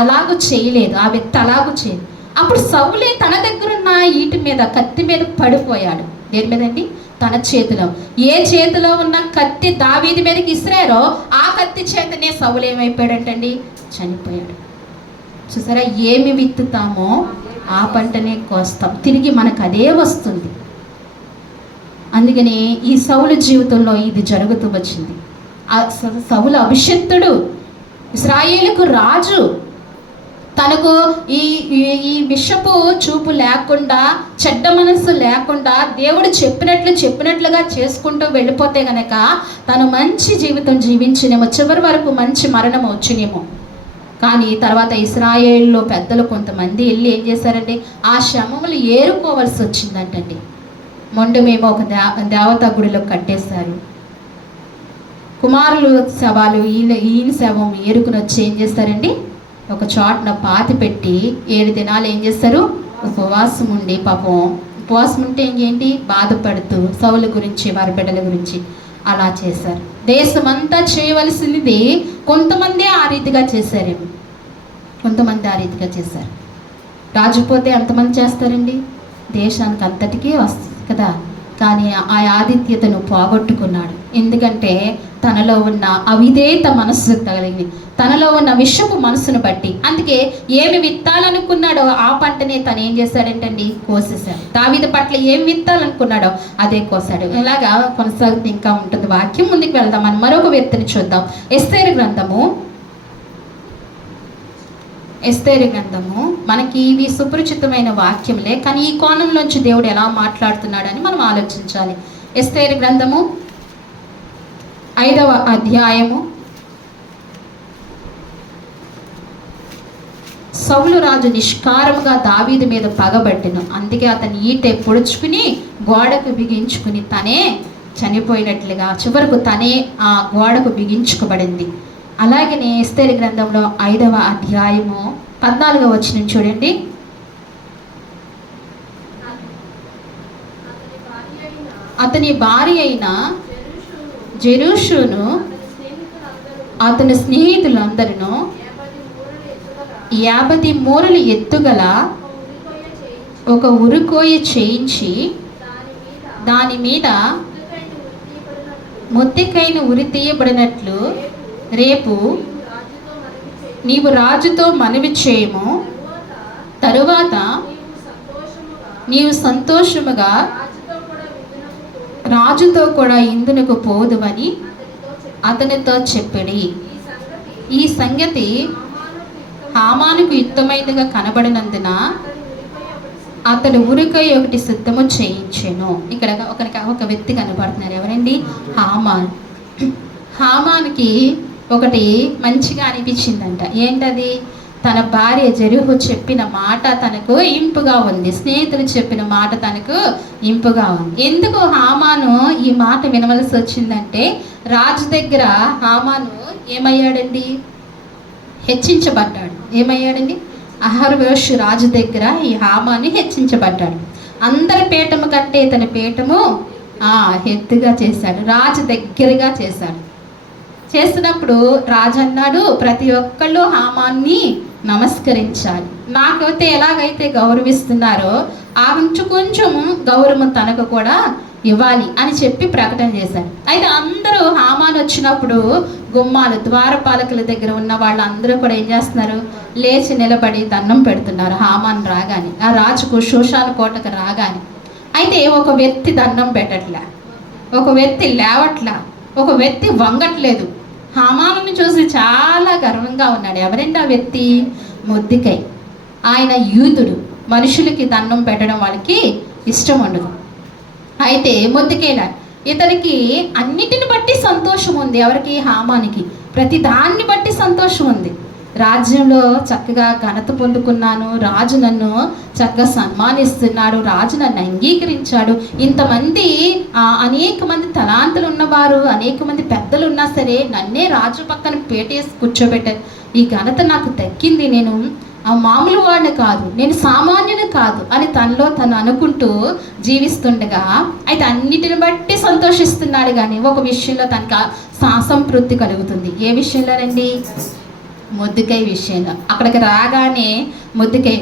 అలాగూ చేయలేదు. ఆ వ్యక్తి అలాగూ చేయలేదు. అప్పుడు సౌలే తన దగ్గరున్న ఈటి మీద, కత్తి మీద పడిపోయాడు. దేని మీదండి? తన చేతిలో. ఏ చేతిలో ఉన్న కత్తి దావీదు మీదకి ఇసిరారో ఆ కత్తి చేతనే సౌలు ఏమైపోయాడంటండి? చనిపోయాడు. చూసారా? ఏమి విత్తుతామో ఆ పంటనే కోస్తాం. తిరిగి మనకు అదే వస్తుంది. అందుకని ఈ సౌలు జీవితంలో ఇది జరుగుతూ వచ్చింది. సౌలు అభిషిక్తుడు, ఇశ్రాయేలుకు రాజు. తనకు ఈ విషపు చూపు లేకుండా, చెడ్డ మనసు లేకుండా దేవుడు చెప్పినట్లుగా చేసుకుంటూ వెళ్ళిపోతే గనక తను మంచి జీవితం జీవించినేమో, చివరి వరకు మంచి మరణం వచ్చినేమో. కానీ తర్వాత ఇశ్రాయేల్లో పెద్దలు కొంతమంది వెళ్ళి ఏం చేశారండి? ఆ శవములు ఏరుకోవాల్సి వచ్చిందంటండి. మొండమేమో ఒక దేవతా గుడిలో కట్టేశారు. కుమారులు శవాలు ఈయన శవం ఏరుకుని వచ్చి ఏం చేస్తారండి? ఒక చోటన పాతి పెట్టి 7 దినాలు ఏం చేస్తారు? ఉపవాసం ఉండి, పాపం ఉపవాసం ఉంటే ఇంకేంటి? బాధపడుతూ సౌలు గురించి, వారి బిడ్డల గురించి అలా చేశారు. దేశమంతా చేయవలసింది కొంతమంది ఆ రీతిగా చేశారేమో, కొంతమంది ఆ రీతిగా చేశారు. రాజుపోతే ఎంతమంది చేస్తారండి? దేశానికి అంతటికీ వస్తుంది కదా. కానీ ఆ ఆతిథ్యతను పోగొట్టుకున్నాడు. ఎందుకంటే తనలో ఉన్న అవిధేయత మనస్సు కలిగి, తనలో ఉన్న విషపు మనసును బట్టి. అందుకే ఏమి విత్తాలనుకున్నాడో ఆ పంటనే తను ఏం చేశాడంటండి? కోసేశాడు. దావీదు పట్ల ఏమి విత్తాలనుకున్నాడో అదే కోసాడు. ఇలాగా కొనసాగుతూ ఇంకా ఉంటుంది వాక్యం. ముందుకు వెళ్దాం. మనం మరొక వ్యక్తిని చూద్దాం. ఎస్తేరు గ్రంథము మనకి ఇవి సుపరిచితమైన వాక్యములే, కానీ ఈ కోణంలోంచి దేవుడు ఎలా మాట్లాడుతున్నాడని మనం ఆలోచించాలి. ఎస్తేరు గ్రంథము 5వ అధ్యాయము. సౌలు రాజు నిష్కారముగా దావీదు మీద పగబట్టెను. అందుకే అతను ఈటె పొడుచుకుని గోడకు బిగించుకుని తనే చనిపోయినట్లుగా చివరకు తనే ఆ గోడకు బిగించుకోబడింది. అలాగనే ఎస్తేరు గ్రంథంలో 5వ అధ్యాయము 14వ వచనం చూడండి. అతని భార్య అయిన జెరూషును అతని స్నేహితులందరూ 50 మూరలు ఎత్తుగల ఒక ఉరుకోయ చేయించి దాని మీద మొత్తికైన ఉరి తీయబడినట్లు రేపు నీవు రాజుతో మనవి చేయము, తరువాత నీవు సంతోషముగా రాజుతో కూడా ఇందునకు పోదువని అతనితో చెప్పిడి. ఈ సంగతి హామానుకు యుక్తమైనదిగా కనబడినందున అతడు ఉరికై ఒకటి సిద్ధము చేయించెను. ఇక్కడ ఒక వ్యక్తి కనబడుతున్నారు. ఎవరండి? హామాన్. హామాన్కి ఒకటి మంచిగా అనిపించిందంట. ఏంటది? తన భార్య జెరూహు చెప్పిన మాట తనకు ఇంపుగా ఉంది, స్నేహితులు చెప్పిన మాట తనకు ఇంపుగా ఉంది. ఎందుకు హామాను ఈ మాట వినవలసి వచ్చిందంటే, రాజు దగ్గర హామాను ఏమయ్యాడండి? హెచ్చించబడ్డాడు. ఏమయ్యాడండి? అహర్వేషు రాజు దగ్గర ఈ హామాని హెచ్చించబడ్డాడు. అందరి పీఠము కంటే తన పీఠము ఎత్తుగా చేశాడు, రాజు దగ్గరగా చేశాడు. చేసినప్పుడు రాజు అన్నాడు, ప్రతి ఒక్కళ్ళు హామాన్ని నమస్కరించాలి. నాకైతే ఎలాగైతే గౌరవిస్తున్నారో కొంచెం గౌరవం తనకు కూడా ఇవ్వాలి అని చెప్పి ప్రకటన చేశారు. అయితే అందరూ హామాన్ వచ్చినప్పుడు గుమ్మాలు ద్వారపాలకుల దగ్గర ఉన్న వాళ్ళందరూ కూడా ఏం చేస్తున్నారు? లేచి నిలబడి దండం పెడుతున్నారు హామాన్ రాగానే, ఆ రాజుకు షూషాను కోటకు రాగానే. అయితే ఒక వ్యక్తి దండం పెట్టట్లే, ఒక వ్యక్తి లేవట్లా, ఒక వ్యక్తి వంగట్లేదు. హామానుని చూసి చాలా గర్వంగా ఉన్నాడు. ఎవరండి ఆ వ్యక్తి? మొర్దెకై. ఆయన యూదుడు. మనుషులకి దండం పెట్టడం వాళ్ళకి ఇష్టం ఉండదు. అయితే మొర్దెకైలా ఇతనికి అన్నిటిని బట్టి సంతోషం ఉంది. ఎవరికి? హామానికి. ప్రతి దాన్ని బట్టి సంతోషం ఉంది. రాజ్యంలో చక్కగా ఘనత పొందుకున్నాను, రాజు నన్ను చక్కగా సన్మానిస్తున్నాడు, రాజు నన్ను అంగీకరించాడు, ఇంతమంది అనేక మంది తలాంతులు ఉన్నవారు, అనేక మంది పెద్దలు ఉన్నా సరే నన్నే రాజు పక్కన పేటేసి కూర్చోబెట్టారు, ఈ ఘనత నాకు దక్కింది, నేను మామూలు వాడిని కాదు, నేను సామాన్యుని కాదు అని తనలో తను అనుకుంటూ జీవిస్తుండగా, అయితే అన్నిటిని బట్టి సంతోషిస్తున్నాడు. కానీ ఒక విషయంలో తనకు అసంతృప్తి కలుగుతుంది. ఏ విషయంలోనండి? మొర్దెకై విషయంలో. అక్కడికి రాగానే మొర్దెకై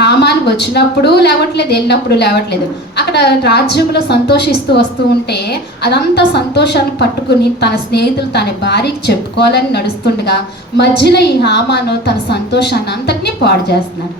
హామాను వచ్చినప్పుడు లేవట్లేదు, వెళ్ళినప్పుడు లేవట్లేదు. అక్కడ రాజ్యంలో సంతోషిస్తూ వస్తూ ఉంటే అదంతా సంతోషాన్ని పట్టుకుని తన స్నేహితులు తన భార్యకి చెప్పుకోవాలని నడుస్తుండగా మధ్యలో ఈ హామాను తన సంతోషాన్ని అంతటినీ పాడు చేస్తున్నాడు.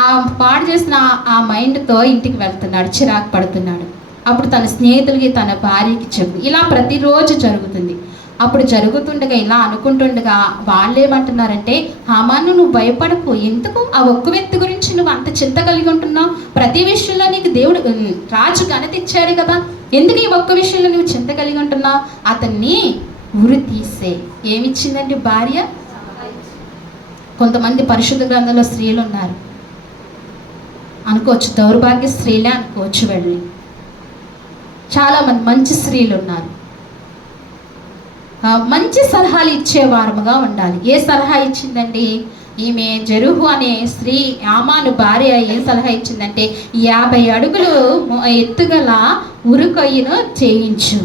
ఆ పాడు చేసిన ఆ మైండ్తో ఇంటికి వెళ్తున్నాడు, చిరాకు పడుతున్నాడు. అప్పుడు తన స్నేహితులకి తన భార్యకి చెప్పు. ఇలా ప్రతిరోజు జరుగుతుంది. అప్పుడు జరుగుతుండగా ఇలా అనుకుంటుండగా వాళ్ళు ఏమంటున్నారంటే, హామాను నువ్వు భయపడకు, ఎందుకు ఆ ఒక్క వ్యక్తి గురించి నువ్వు అంత చింత కలిగి ఉంటున్నావు? ప్రతి విషయంలో నీకు దేవుడు రాజు ఘనత ఇచ్చాడు కదా, ఎందుకు ఈ ఒక్క విషయంలో నువ్వు చింత కలిగి ఉంటున్నావు? అతన్ని ఉరి తీసే. ఏమిచ్చిందండి భార్య? కొంతమంది పరిశుద్ధ గ్రంథంలో స్త్రీలు ఉన్నారు అనుకోవచ్చు, దౌర్భాగ్య స్త్రీలే అనుకోవచ్చు. వెళ్ళి చాలామంది మంచి స్త్రీలు ఉన్నారు. మంచి సలహాలు ఇచ్చేవారముగా ఉండాలి. ఏ సలహా ఇచ్చిందండి ఈమె? జెరూహు అనే స్త్రీ, హామాను భార్య ఏం సలహా ఇచ్చిందంటే, 50 అడుగులు ఎత్తుగల ఉరుకొయ్యను చేయించు.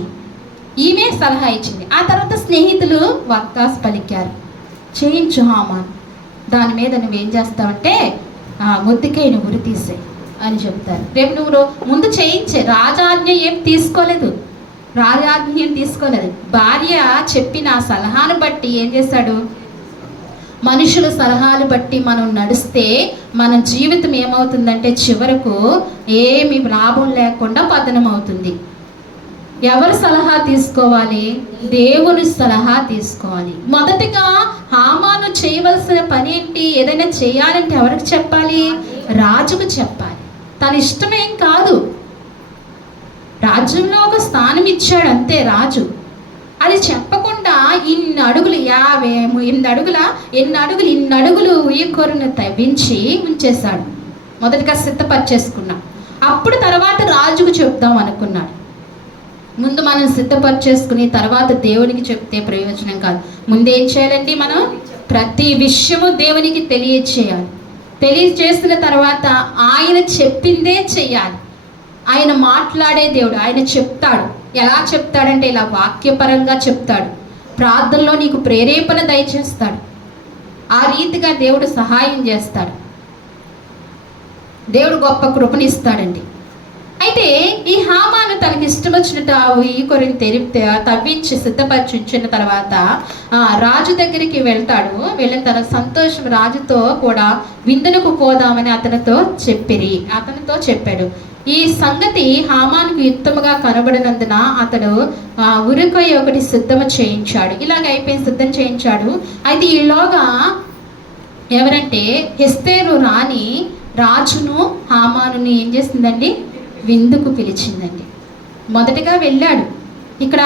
ఈమె సలహా ఇచ్చింది. ఆ తర్వాత స్నేహితులు వత్తాసు పలికారు, చేయించు హామాను, దాని మీద నువ్వేం చేస్తావంటే మొర్దెకైను ఉరి తీసే అని చెప్తారు. రేపు నువ్వు ముందు చేయించే, రాజాజ్ఞ ఏం తీసుకోలేదు, రాజాజ్ఞ తీసుకోలేదు. భార్య చెప్పిన సలహాను బట్టి ఏం చేశాడు? మనుషుల సలహాలు బట్టి మనం నడిస్తే మన జీవితం ఏమవుతుందంటే చివరకు ఏమి లాభం లేకుండా పతనం అవుతుంది. ఎవరి సలహా తీసుకోవాలి? దేవుని సలహా తీసుకోవాలి. మొదటిగా హామాను చేయవలసిన పని ఏంటి? ఏదైనా చేయాలంటే ఎవరికి చెప్పాలి? రాజుకు చెప్పాలి. తన ఇష్టమేం కాదు, రాజ్యంలో ఒక స్థానం ఇచ్చాడు అంతే రాజు. అది చెప్పకుండా ఇన్ని అడుగులు 8 అడుగులు ఉయ్యకొరను తవ్వించి ఉంచేశాడు. మొదటిగా సిద్ధపరిచేసుకున్నాం. అప్పుడు తర్వాత రాజుకు చెప్దాం అనుకున్నాడు. ముందు మనం సిద్ధపరిచేసుకుని తర్వాత దేవునికి చెప్తే ప్రయోజనం కాదు. ముందేం చేయాలండి? మనం ప్రతి విషయము దేవునికి తెలియచేయాలి. తెలియచేసిన తర్వాత ఆయన చెప్పిందే చెయ్యాలి. ఆయన మాట్లాడే దేవుడు, ఆయన చెప్తాడు. ఎలా చెప్తాడంటే ఇలా వాక్యపరంగా చెప్తాడు. ప్రార్థనలో నీకు ప్రేరేపణ దయచేస్తాడు. ఆ రీతిగా దేవుడు సహాయం చేస్తాడు. దేవుడు గొప్ప కృపనిస్తాడండి. అయితే ఈ హామాను తనకి ఇష్టం వచ్చినట్టు ఆ ఈ కొరిని తెరిపితే తవ్వించి సిద్ధపరిచి ఉంచిన తర్వాత రాజు దగ్గరికి వెళ్తాడు. వెళ్ళిన తర్వాత సంతోషం రాజుతో కూడా విందునకు పోదామని అతనితో చెప్పాడు. ఈ సంగతి హామానుకు యుక్తముగా కనబడినందున అతడు ఉరికొయ్య ఒకటి సిద్ధం చేయించాడు. ఇలాగ అయిపోయి సిద్ధం చేయించాడు. అయితే ఈలోగా ఎవరంటే ఎస్తేరు రాణి రాజును హామానుని ఏం చేసిందండి? విందుకు పిలిచిందండి. మొదటగా వెళ్ళాడు. ఇక్కడ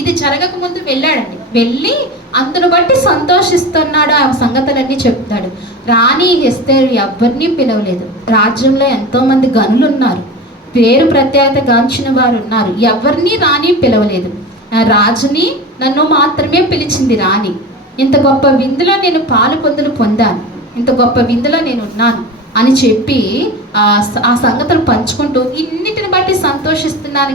ఇది జరగక ముందు వెళ్ళాడండి. వెళ్ళి అందును బట్టి సంతోషిస్తున్నాడు. ఆ సంగతులన్నీ చెప్తాడు. రాణి ఎస్తేరు ఎవరిని పిలవలేదు. రాజ్యంలో ఎంతోమంది గనులు ఉన్నారు, పేరు ప్రత్యేకత గాంచిన వారు ఉన్నారు. ఎవరిని రాణి పిలవలేదు. రాజుని నన్ను మాత్రమే పిలిచింది రాణి. ఇంత గొప్ప విందులో నేను పాలు పొందాను, ఇంత గొప్ప విందులో నేను ఉన్నాను అని చెప్పి ఆ సంగతులు పంచుకుంటూ ఇన్నిటిని బట్టి సంతోషిస్తున్నాను.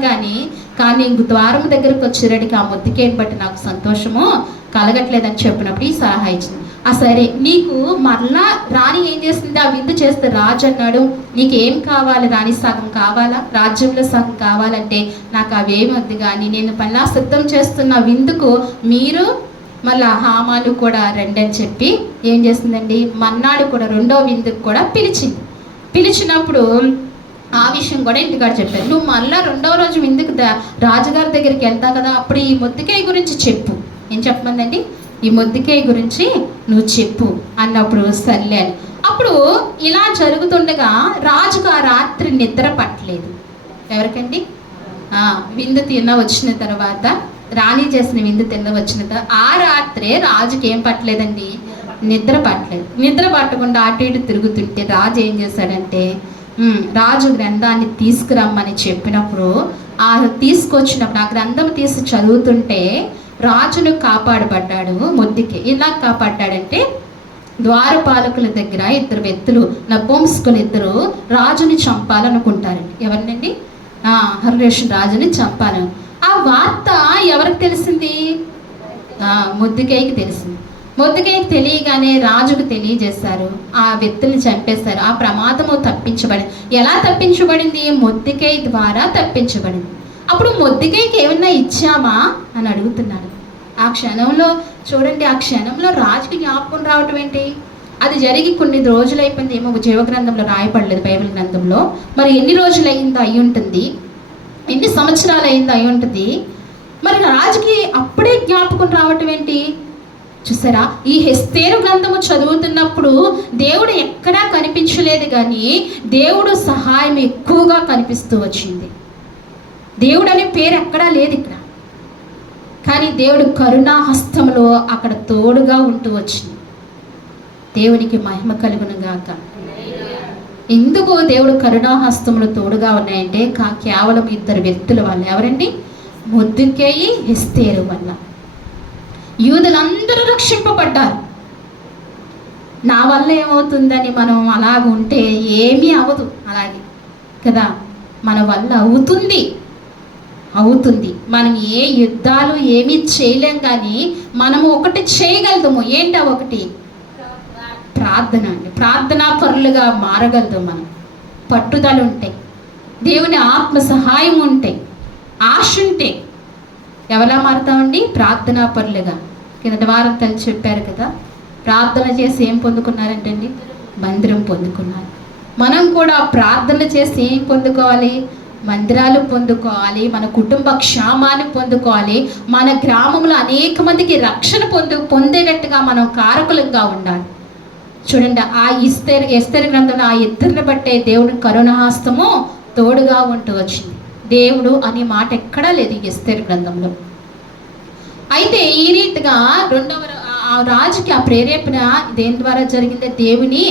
కానీ ద్వారం దగ్గరకు వచ్చేరడికి ఆ మొద్దికేని బట్టి నాకు సంతోషము కలగట్లేదని చెప్పినప్పుడు ఈ సలహా ఇచ్చింది. సరే, నీకు మరలా రాణి ఏం చేసింది? ఆ విందు చేస్తే రాజు అన్నాడు, నీకేం కావాలి? రాణి సగం కావాలా? రాజ్యంలో సగం కావాలంటే నాకు అవేమి వద్దు, కానీ నేను పనిలా సిద్ధం చేస్తున్న విందుకు మీరు మళ్ళీ హామాను కూడా రండి అని చెప్పి ఏం చేసిందండి? మన్నాడు కూడా రెండో విందుకు కూడా పిలిచినప్పుడు ఆ విషయం కూడా ఇంటికాడ చెప్పారు. నువ్వు మళ్ళీ రెండవ రోజు విందుకు రాజుగారి దగ్గరికి వెళ్తావు కదా, అప్పుడు ఈ మొద్దికాయ గురించి చెప్పు. ఏం చెప్పమందండి? ఈ మొద్దికాయ గురించి నువ్వు చెప్పు అన్నప్పుడు సర్లే అని. అప్పుడు ఇలా జరుగుతుండగా రాజుకు ఆ రాత్రి నిద్ర పట్టలేదు. ఎవరికండి? విందు వచ్చిన తర్వాత, రాణి చేసిన విందు వచ్చిన తర్వాత ఆ రాత్రే రాజుకి ఏం పట్టలేదండి? నిద్ర పట్టలేదు. నిద్ర పట్టకుండా అటు ఇటు తిరుగుతుంటే రాజు ఏం చేశాడంటే, రాజు గ్రంథాన్ని తీసుకురమ్మని చెప్పినప్పుడు తీసుకొచ్చినప్పుడు ఆ గ్రంథం తీసి చదువుతుంటే రాజును కాపాడబడ్డాడు. మొద్దికే ఇలా కాపాడ్డాడంటే, ద్వారపాలకుల దగ్గర ఇద్దరు వ్యక్తులు, నపుంసకులు ఇద్దరు రాజుని చంపాలనుకుంటారండి. ఎవరినండి? హర్షేష్ రాజుని చంపాలని. ఆ వార్త ఎవరికి తెలిసింది? మొద్దికేయికి తెలిసింది. మొద్దికేయికి తెలియగానే రాజుకు తెలియజేశారు. ఆ వ్యక్తుల్ని చంపేశారు. ఆ ప్రమాదము తప్పించబడింది. ఎలా తప్పించబడింది? మొద్దికేయి ద్వారా తప్పించబడింది. అప్పుడు మొద్దికేయికి ఏమన్నా ఇచ్చామా అని అడుగుతున్నాడు. ఆ క్షణంలో చూడండి, ఆ క్షణంలో రాజుకి జ్ఞాపకం రావటం ఏంటి? అది జరిగి కొన్ని రోజులు అయిపోయింది ఏమో, జీవగ్రంథంలో రాయపడలేదు బైబిల్ గ్రంథంలో. మరి ఎన్ని రోజులు అయిందో అయి ఉంటుంది, ఎన్ని సంవత్సరాలు అయిందో అయి ఉంటుంది. మరి రాజుకి అప్పుడే జ్ఞాపకం రావటం ఏంటి? చూసారా, ఈ ఎస్తేరు గ్రంథము చదువుతున్నప్పుడు దేవుడు ఎక్కడా కనిపించలేదు, కానీ దేవుడు సహాయం ఎక్కువగా కనిపిస్తూ వచ్చింది. దేవుడు అనే పేరు ఎక్కడా లేదు ఇక్కడ, కానీ దేవుడు కరుణాహస్తంలో అక్కడ తోడుగా ఉంటూ వచ్చింది. దేవునికి మహిమ కలుగును గాక. ఎందుకు దేవుడు కరుణాహస్తములు తోడుగా ఉన్నాయంటే కేవలం ఇద్దరు వ్యక్తుల వల్ల. ఎవరండి? మొద్దికేయి, ఎస్తేరు వల్ల యూదులందరూ రక్షింపబడ్డారు. నా వల్ల ఏమవుతుందని మనం అలాగ ఉంటే ఏమీ అవ్వదు, అలాగే కదా. మన వల్ల అవుతుంది. మనం ఏ యుద్ధాలు ఏమీ చేయలేం, కానీ మనము ఒకటి చేయగలుగుతాము. ఏంటా ఒకటి? ప్రార్థన అండి. ప్రార్థనా పరులుగా మారగలుగుతాం మనం. పట్టుదల ఉంటే, దేవుని ఆత్మ సహాయం ఉంటే, ఆశ ఉంటే ఎవరా మారుతామండి? ప్రార్థనా పరులుగా. కిందటి వారం తల్లి చెప్పారు కదా, ప్రార్థన చేసి ఏం పొందుకున్నారంటండి? మందిరం పొందుకున్నారు. మనం కూడా ప్రార్థన చేసి ఏం పొందుకోవాలి? మందిరాలు పొందుకోవాలి. మన కుటుంబ క్షేమాన్ని పొందుకోవాలి. మన గ్రామంలో అనేక మందికి రక్షణ పొందేటట్టుగా మనం కారకులంగా ఉండాలి. చూడండి, ఆ ఎస్తేరు గ్రంథంలో ఆ ఇద్దరిని బట్టే దేవుని కరుణాహస్తము తోడుగా ఉంటూ వచ్చింది. దేవుడు అనే మాట ఎక్కడా లేదు ఈ ఎస్తేరు గ్రంథంలో. అయితే ఈ రీతిగా రెండవ రాజుకి ఆ ప్రేరేపణ దేని ద్వారా జరిగిందే? దేవుని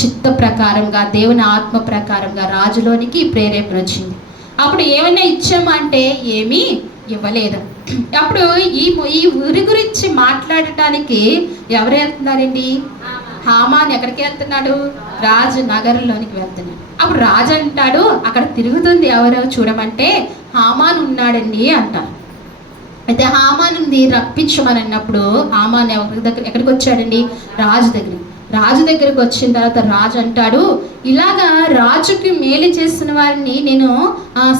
చిత్త ప్రకారంగా, దేవుని ఆత్మ ప్రకారంగా రాజులోనికి ప్రేరేపణ వచ్చింది. అప్పుడు ఏమైనా ఇచ్చామా అంటే ఏమీ ఇవ్వలేదు. అప్పుడు ఈ ఊరి గురించి మాట్లాడటానికి ఎవరు వెళ్తున్నారండి? హామాన్ ఎక్కడికి వెళ్తున్నాడు? రాజు నగరంలోనికి వెళ్తున్నాడు. అప్పుడు రాజు అంటాడు, అక్కడ తిరుగుతుంది ఎవరో చూడమంటే హామాన్ ఉన్నాడండి అంటారు. అయితే హామానుని రప్పించమని అన్నప్పుడు హామాన్ ఎవరి దగ్గర ఎక్కడికి వచ్చాడండి? రాజు దగ్గర. రాజు దగ్గరికి వచ్చిన తర్వాత రాజు అంటాడు, ఇలాగా రాజుకి మేలు చేసిన వారిని నేను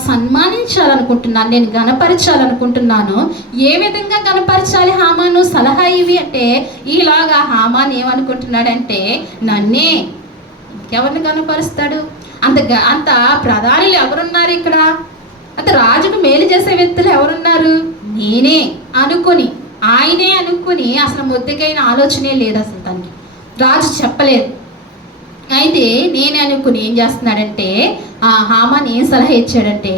సన్మానించాలనుకుంటున్నాను, నేను గణపరచాలనుకుంటున్నాను. ఏ విధంగా గణపరచాలి హామాను? సలహా ఇవి అంటే ఇలాగా హామాన్ ఏమనుకుంటున్నాడంటే, నన్నే ఎవరిని గణపరుస్తాడు? అంత ప్రధానులు ఎవరున్నారు ఇక్కడ? అంత రాజుకు మేలు చేసే వ్యక్తులు ఎవరున్నారు? నేనే ఆయనే అనుకుని అసలు మొద్దుకైన ఆలోచనే లేదు అసలు తనకి. రాజు చెప్పలేదు. అయితే నేనే అనుకుని ఏం చేస్తున్నాడంటే హామాన్ ఏం సలహా ఇచ్చాడంటే,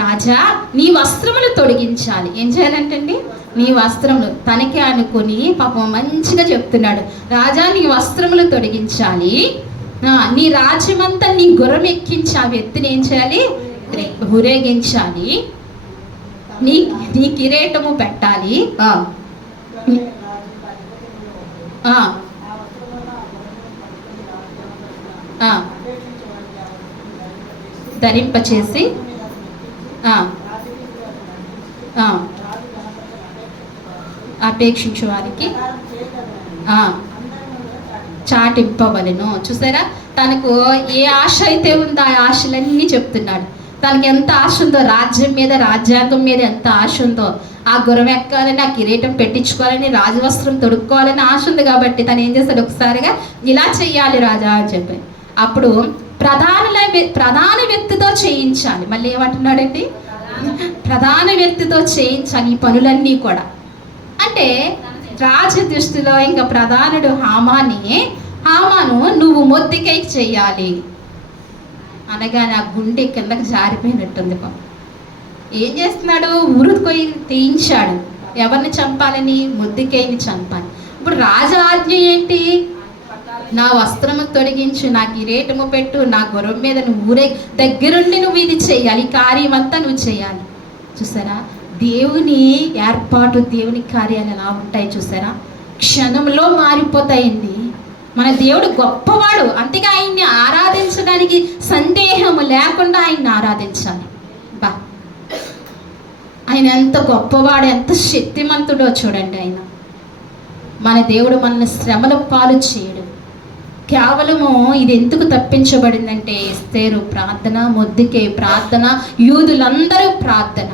రాజా నీ వస్త్రములు తొడిగించాలి. ఏం చేయాలంటండి? నీ వస్త్రములు. తనకే అనుకుని పాపం మంచిగా చెప్తున్నాడు, రాజా నీ వస్త్రములు తొడిగించాలి, నీ రాజ్యమంతా నీ గుర్రం ఎక్కించి ఆ వ్యక్తిని ఏం చేయాలి? ఊరేగించాలి, నీ కిరీటము పెట్టాలి, ధరింపచేసి అపేక్షించు వారికి చాటింపవలెను. చూసారా, తనకు ఏ ఆశ అయితే ఉందో ఆ ఆశలన్నీ చెప్తున్నాడు. తనకి ఎంత ఆశ ఉందో, రాజ్యం మీద, రాజ్యాంగం మీద ఎంత ఆశ ఉందో, ఆ గుర్రం ఎక్కాలని, ఆ కిరీటం పెట్టించుకోవాలని, రాజవస్త్రం తొడుక్కోవాలని ఆశ ఉంది కాబట్టి తను ఏం చేస్తాడు, ఒకసారిగా ఇలా చెయ్యాలి రాజా అని చెప్పి. అప్పుడు ప్రధాన వ్యక్తితో చేయించాలి. మళ్ళీ ఏమంటున్నాడండి? ప్రధాన వ్యక్తితో చేయించాలి ఈ పనులన్నీ కూడా. అంటే రాజు దృష్టిలో ఇంకా ప్రధానుడు హామాను నువ్వు మొద్దుకై చెయ్యాలి అనగా నా గుండె కిందకి జారిపోయినట్టుంది. ఏం చేస్తున్నాడు? ఉరుకొయ్యి తీయించాడు. ఎవరిని చంపాలని? మొద్దుకైని చంపాలి. ఇప్పుడు రాజు ఆజ్ఞ ఏంటి? నా వస్త్రము తొడిగించు, నా కిరీటము పెట్టు, నా గుర్రం మీద నువ్వు దగ్గరుండి నువ్వు ఇది చేయాలి, ఈ కార్యం అంతా నువ్వు చేయాలి. చూసారా, దేవుని ఏర్పాటు, దేవుని కార్యాలు ఎలా ఉంటాయి చూసారా, క్షణంలో మారిపోతాయండి. మన దేవుడు గొప్పవాడు, అంతేగా ఆయన్ని ఆరాధించడానికి సందేహం లేకుండా ఆయన్ని ఆరాధించాలి. ఆయన ఎంత గొప్పవాడు, ఎంత శక్తిమంతుడో చూడండి. మన దేవుడు మనల్ని శ్రమల పాలు చేయడు. కేవలము ఇది ఎందుకు తప్పించబడిందంటే ఎస్తేరు ప్రార్థన, మొద్దుకేయి ప్రార్థన, యూదులందరూ ప్రార్థన.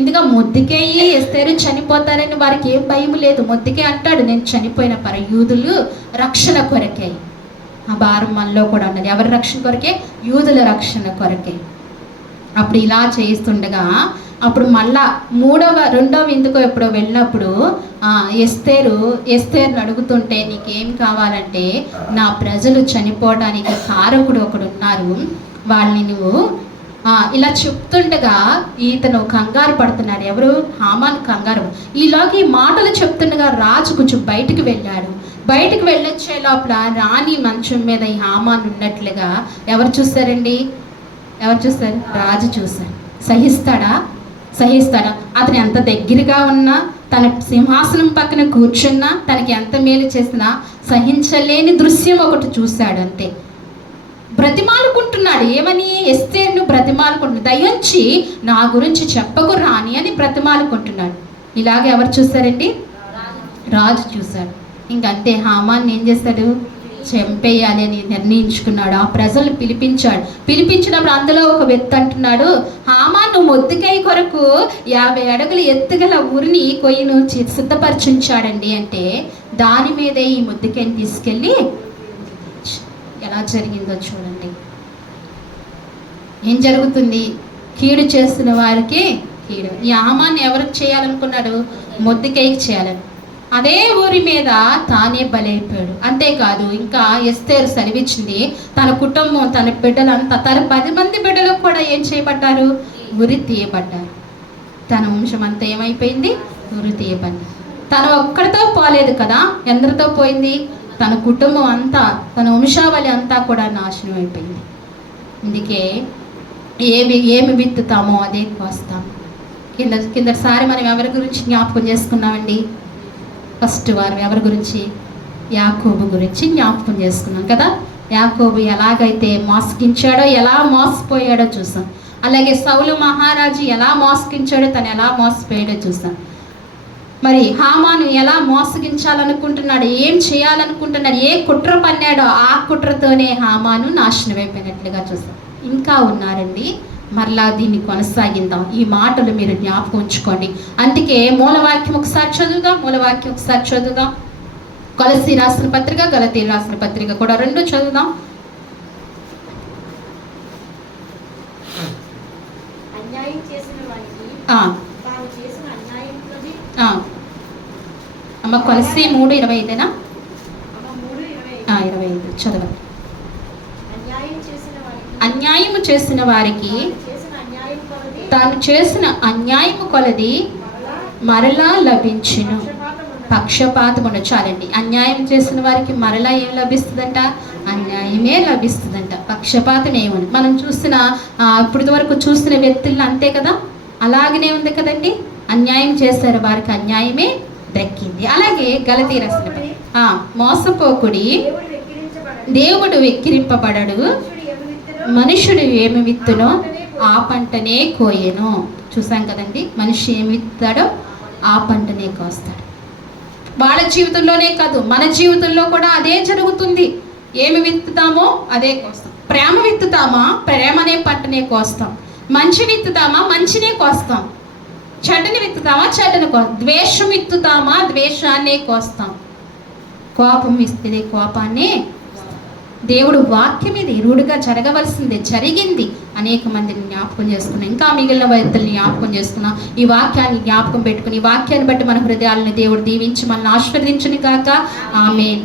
ఇందుగా మొద్దుకేయి ఎస్తేరు చనిపోతారని వారికి ఏం భయం లేదు. మొద్దుకే అంటాడు, నేను చనిపోయిన యూదులు రక్షణ కొరకే. ఆ భారం మనలో కూడా ఉన్నది. ఎవరి రక్షణ కొరకే? యూదుల రక్షణ కొరకే. అప్పుడు ఇలా చేస్తుండగా అప్పుడు మళ్ళా రెండవ ఇందుకో ఎప్పుడో వెళ్ళినప్పుడు ఎస్తేరుని అడుగుతుంటే, నీకేం కావాలంటే నా ప్రజలు చనిపోవడానికి కారకుడు ఒకడు ఉన్నారు, వాళ్ళని నువ్వు ఇలా చెప్తుండగా ఈతను కంగారు పడుతున్నాడు. ఎవరు? హామాన్ కంగారు. ఈలోకి ఈ మాటలు చెప్తుండగా రాజు కొంచెం బయటికి వెళ్ళాడు. బయటికి వెళ్ళొచ్చే లోపల రాణి మంచం మీద ఈ హామాన్ ఉన్నట్లుగా ఎవరు చూస్తారండి? రాజు చూశారు. సహిస్తాడా? అతను ఎంత దగ్గరగా ఉన్నా, తన సింహాసనం పక్కన కూర్చున్నా, తనకి ఎంత మేలు చేసినా సహించలేని దృశ్యం ఒకటి చూశాడు. అంతే. బ్రతిమాలుకుంటున్నాడు. ఏమని? ఎస్తేరును బ్రతిమాలుకుంటున్నాడు. దయించి నా గురించి చెప్పకు రాని అని బ్రతిమాలుకుంటున్నాడు. ఇలాగ ఎవరు చూశారండి? రాజు చూశాడు. ఇంకంతే, హామాన్ ఏం చేశాడు? చంపేయాలి అని నిర్ణయించుకున్నాడు. ఆ ప్రజలు పిలిపించినప్పుడు అందులో ఒక వ్యక్తి అంటున్నాడు, హామాన్ నువ్వు మొద్దుకై కొరకు 50 అడుగులు ఎత్తుగల ఊరిని కొయ్యను సిద్ధపరచుంచాడండి అంటే, దాని మీదే ఈ మొద్దుకైని తీసుకెళ్ళి ఎలా జరిగిందో చూడండి. ఏం జరుగుతుంది? కీడు చేస్తున్న వారికి కీడు. ఈ హామాన్ ఎవరికి చేయాలనుకున్నాడు? మొద్దుకైకి చేయాలని. అదే ఊరి మీద తానే బలైపోయాడు. అంతేకాదు, ఇంకా ఎస్తేరు సెలవిచ్చింది, తన కుటుంబం, తన బిడ్డలంతా, తన 10 మంది బిడ్డలకు కూడా ఏం చేయబడ్డారు? ఉరి తీయబడ్డారు. తన వంశం అంతా ఏమైపోయింది? ఉరి తీయబడ్డారు. తను ఒక్కడితో పోలేదు కదా, ఎందరితో పోయింది? తన కుటుంబం అంతా, తన వంశావళి అంతా కూడా నాశనం అయిపోయింది. అందుకే ఏమి విత్తుతామో అదే కోస్తాం. కిందసారి మనం ఎవరి గురించి జ్ఞాపకం చేసుకున్నామండి? ఫస్ట్ వారు ఎవరి గురించి? యాకోబు గురించి జ్ఞాపకం చేసుకున్నాం కదా. యాకోబు ఎలాగైతే మోసగించాడో, ఎలా మోసపోయాడో చూసాం. అలాగే సౌలు మహారాజు ఎలా మోసగించాడో, తను ఎలా మోసపోయాడో చూసాం. మరి హామాను ఎలా మోసగించాలనుకుంటున్నాడు, ఏం చేయాలనుకుంటున్నాడు, ఏ కుట్ర పన్నాడో ఆ కుట్రతోనే హామాను నాశనం అయిపోయినట్లుగా చూసాం. ఇంకా ఉన్నారండి, మరలా దీన్ని కొనసాగిందాం. ఈ మాటలు మీరు జ్ఞాపకం ఉంచుకోండి. అందుకే మూలవాక్యం ఒకసారి చదువుదాం. కొలసీ రాసిన పత్రిక, గలతీ రాసిన పత్రిక కూడా 2 చదువుదాం. అమ్మ కొలసీ 3:25 25 చదవండి. అన్యాయము చేసిన వారికి తాను చేసిన అన్యాయము కొలది మరలా లభించును. పక్షపాతమును. చాలండి. అన్యాయం చేసిన వారికి మరలా ఏం లభిస్తుందంట? అన్యాయమే లభిస్తుందంట. పక్షపాతం ఏమని మనం ఇప్పటి వరకు చూసిన వ్యక్తులను అంతే కదా, అలాగనే ఉంది కదండి. అన్యాయం చేశారు, వారికి అన్యాయమే దక్కింది. అలాగే గలతీ రాసిన మోసపోకుడి, దేవుడు వెక్కిరింపబడడు, మనుషుడు ఏమి విత్తునో ఆ పంటనే కోయెను. చూసాం కదండి, మనిషి ఏమి విత్తాడో ఆ పంటనే కోస్తాడు. వాళ్ళ జీవితంలోనే కాదు, మన జీవితంలో కూడా అదే జరుగుతుంది. ఏమి విత్తుతామో అదే కోస్తాం. ప్రేమ విత్తుతామా, ప్రేమనే పంటనే కోస్తాం. మంచి విత్తుతామా, మంచినే కోస్తాం. చెడ్డని విత్తుతామా, చెడ్డని కోస్తాం. ద్వేషం విత్తుతామా, ద్వేషాన్నే కోస్తాం. కోపం ఇస్తే కోపాన్నే. దేవుడు వాక్యం మీద ఇరుడుగా జరగవలసిందే, జరిగింది. అనేక మందిని జ్ఞాపకం చేసుకున్నాం, ఇంకా మిగిలిన వ్యక్తుల్ని జ్ఞాపకం చేసుకున్నాం. ఈ వాక్యాన్ని జ్ఞాపకం పెట్టుకుని, ఈ వాక్యాన్ని బట్టి మన హృదయాలను దేవుడు దీవించి మనల్ని ఆశీర్వదించును గాక. ఆమేన్.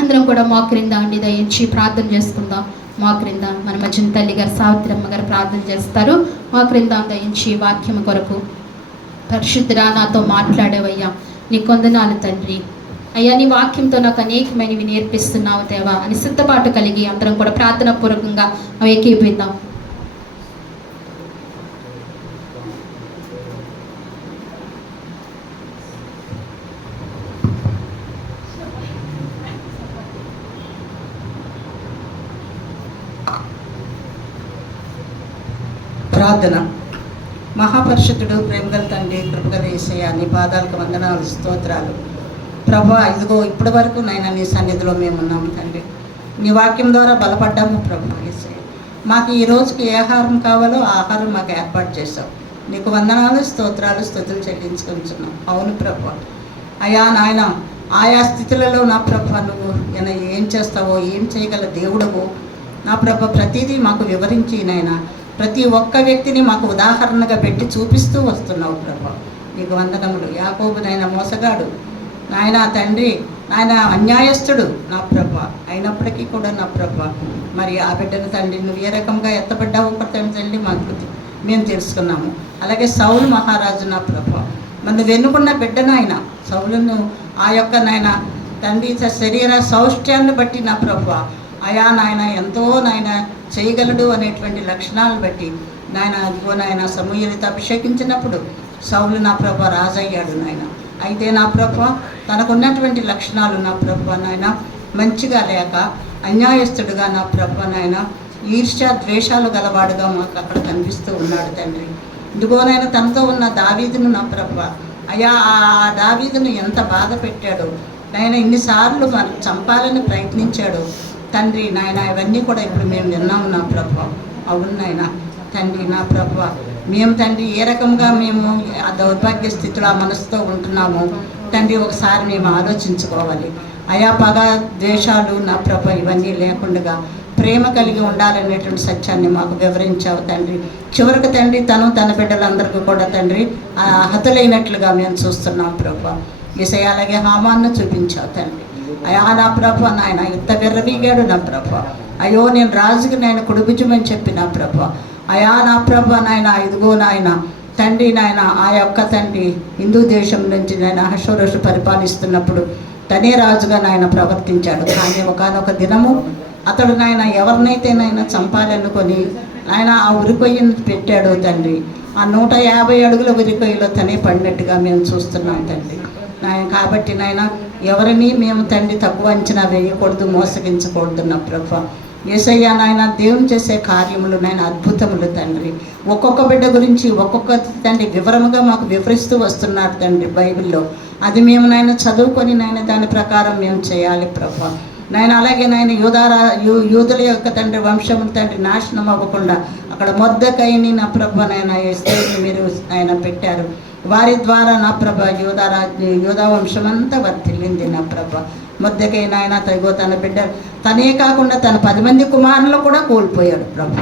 అందరం కూడా మోకరిందా అండి, దయించి ప్రార్థన చేసుకుందాం. మోకరిందా. మన మధ్యన తల్లి గారు సావిత్రమ్మ గారు ప్రార్థన చేస్తారు. మోకరిందా దయించి వాక్యం కొరకు. పరిశుద్ధుడా, నాతో మాట్లాడేవయ్యా, నీ కొందనాలు తండ్రి. అయ్యా, నీ వాక్యంతో నాకు అనేకమైనవి నేర్పిస్తున్నావు దేవా అని సిద్ధపాటు కలిగి అందరం కూడా ప్రార్థన పూర్వకంగా ఏకీపిద్దాం. ప్రార్థన. మహాపరిషుద్ధుడు, ప్రేమగల తండ్రి, కృపగల యేసయ్య, నీ పాదాలకు వందనాలు, స్తోత్రాలు ప్రభా. ఇదిగో ఇప్పటి వరకు నాయన నీ సన్నిధిలో మేము ఉన్నాము తండ్రి. నీ వాక్యం ద్వారా బలపడ్డాము ప్రభా. యేసయ్య, మాకు ఈ రోజుకి ఏ ఆహారం కావాలో ఆ ఆహారం మాకు ఏర్పాటు చేసావు. నీకు వందనాలు, స్తోత్రాలు, స్తుతులు చెల్లించుకుంటున్నాం. అవును ప్రభా. అయ్యా నాయన, ఆయా స్థితులలో నా ప్రభా నువ్వు ఏం చేస్తావో, ఏం చేయగల దేవుడవో నా ప్రభ ప్రతిదీ మాకు వివరించి నాయన ప్రతి ఒక్క వ్యక్తిని మాకు ఉదాహరణగా పెట్టి చూపిస్తూ వస్తున్నావు ప్రభా. నీకు వందనములు. యాకోబు నాయన మోసగాడు నాయన తండ్రి, నాయన అన్యాయస్తుడు నా ప్రభ. అయినప్పటికీ కూడా నా ప్రభ మరి ఆ బిడ్డను తండ్రి నువ్వు ఏ రకంగా ఎత్తబడ్డావు తండ్రి మాకు మేము తెలుసుకున్నాము. అలాగే సౌలు మహారాజు నా ప్రభ, మన వెన్నుకున్న బిడ్డను ఆయన సౌలును ఆ యొక్క నాయన తండ్రి శరీర సౌష్ఠ్యాన్ని బట్టి నా ప్రభ అయా నాయన ఎంతో నాయన చేయగలడు అనేటువంటి లక్షణాలను బట్టి నాయన అదిగో నాయన సమూయేలుతో అభిషేకించినప్పుడు సౌలు నా ప్రభ రాజయ్యాడు నాయన. అయితే నా ప్రభ తనకున్నటువంటి లక్షణాలు నా ప్రభ నాయన మంచిగా లేక అన్యాయస్తుడుగా నా ప్రభ నాయన ఈర్ష్య ద్వేషాలు గలవాడుగా మాకు అక్కడ కనిపిస్తూ ఉన్నాడు తండ్రి. ఇదిగోనైనా తనతో ఉన్న దావీదును నా ప్రభ అయా ఆ దావీదును ఎంత బాధ పెట్టాడో నాయన, ఇన్నిసార్లు మనం చంపాలని ప్రయత్నించాడు తండ్రి నాయన. ఇవన్నీ కూడా ఇప్పుడు మేము విన్నాము నా ప్రభ. అవును నాయన తండ్రి నా ప్రభ, మేము తండ్రి ఏ రకంగా మేము ఆ దౌర్భాగ్య స్థితిలో ఆ మనసుతో ఉంటున్నామో తండ్రి ఒకసారి మేము ఆలోచించుకోవాలి. అయా పగ ద్వేషాలు నా ప్రభ ఇవన్నీ లేకుండా ప్రేమ కలిగి ఉండాలనేటువంటి సత్యాన్ని మాకు వివరించావు తండ్రి. చివరికి తండ్రి తన బిడ్డలందరికీ కూడా తండ్రి హతులైనట్లుగా మేము చూస్తున్నాం ప్రభ. యేసయ్య అలాగే హామాన్ని చూపించావు తండ్రి. అయా నా ప్రభ నాయన ఇంత విర్రవీగాడు నా ప్రభ. అయ్యో నేను రాజుకి నాయన కుడిపుచ్చమని చెప్పి నా ప్రభ. అయా నా ప్రభ నాయన ఇదిగో నాయన తండ్రి నాయన ఆ యొక్క తండ్రి హిందూ దేశం నుంచి నాయన అహష్వేరోషు పరిపాలిస్తున్నప్పుడు తనే రాజుగా నాయన ప్రవర్తించాడు. కానీ ఒకానొక దినము అతడు నాయన ఎవరినైతే నాయన చంపాలనుకొని ఆయన ఆ ఉరికొయ్యను పెట్టాడు తండ్రి. ఆ 150 అడుగుల ఉరికొయ్యలో తనే పడినట్టుగా మేము చూస్తున్నాం తండ్రి. నాయన కాబట్టి నాయన ఎవరిని మేము తండ్రి తక్కువ అంచనా వేయకూడదు, మోసగించకూడదు నా ప్రభా. యేసయ్య నాయన దేవుని చేసే కార్యములు నాయన అద్భుతములు తండ్రి. ఒక్కొక్క బిడ్డ గురించి ఒక్కొక్క తండ్రి వివరముగా మాకు వివరిస్తూ వస్తున్నారు తండ్రి బైబిల్లో. అది మేము నాయన చదువుకొని నాయన దాని ప్రకారం మేము చేయాలి ప్రభా. నాయన అలాగే నాయన యూదుల యొక్క తండ్రి వంశములు తండ్రి నాశనం అవ్వకుండా అక్కడ మొర్దెకైని నా ప్రభ నాయన ఎస్తేరుని మీరు ఆయన పెట్టారు. వారి ద్వారా నా ప్రభ యూదా వంశం అంతా వర్తిల్లింది నా ప్రభ. మొర్దెకై నాయన తన బిడ్డ తనే కాకుండా తన 10 మంది కుమారులు కూడా కోల్పోయాడు ప్రభ.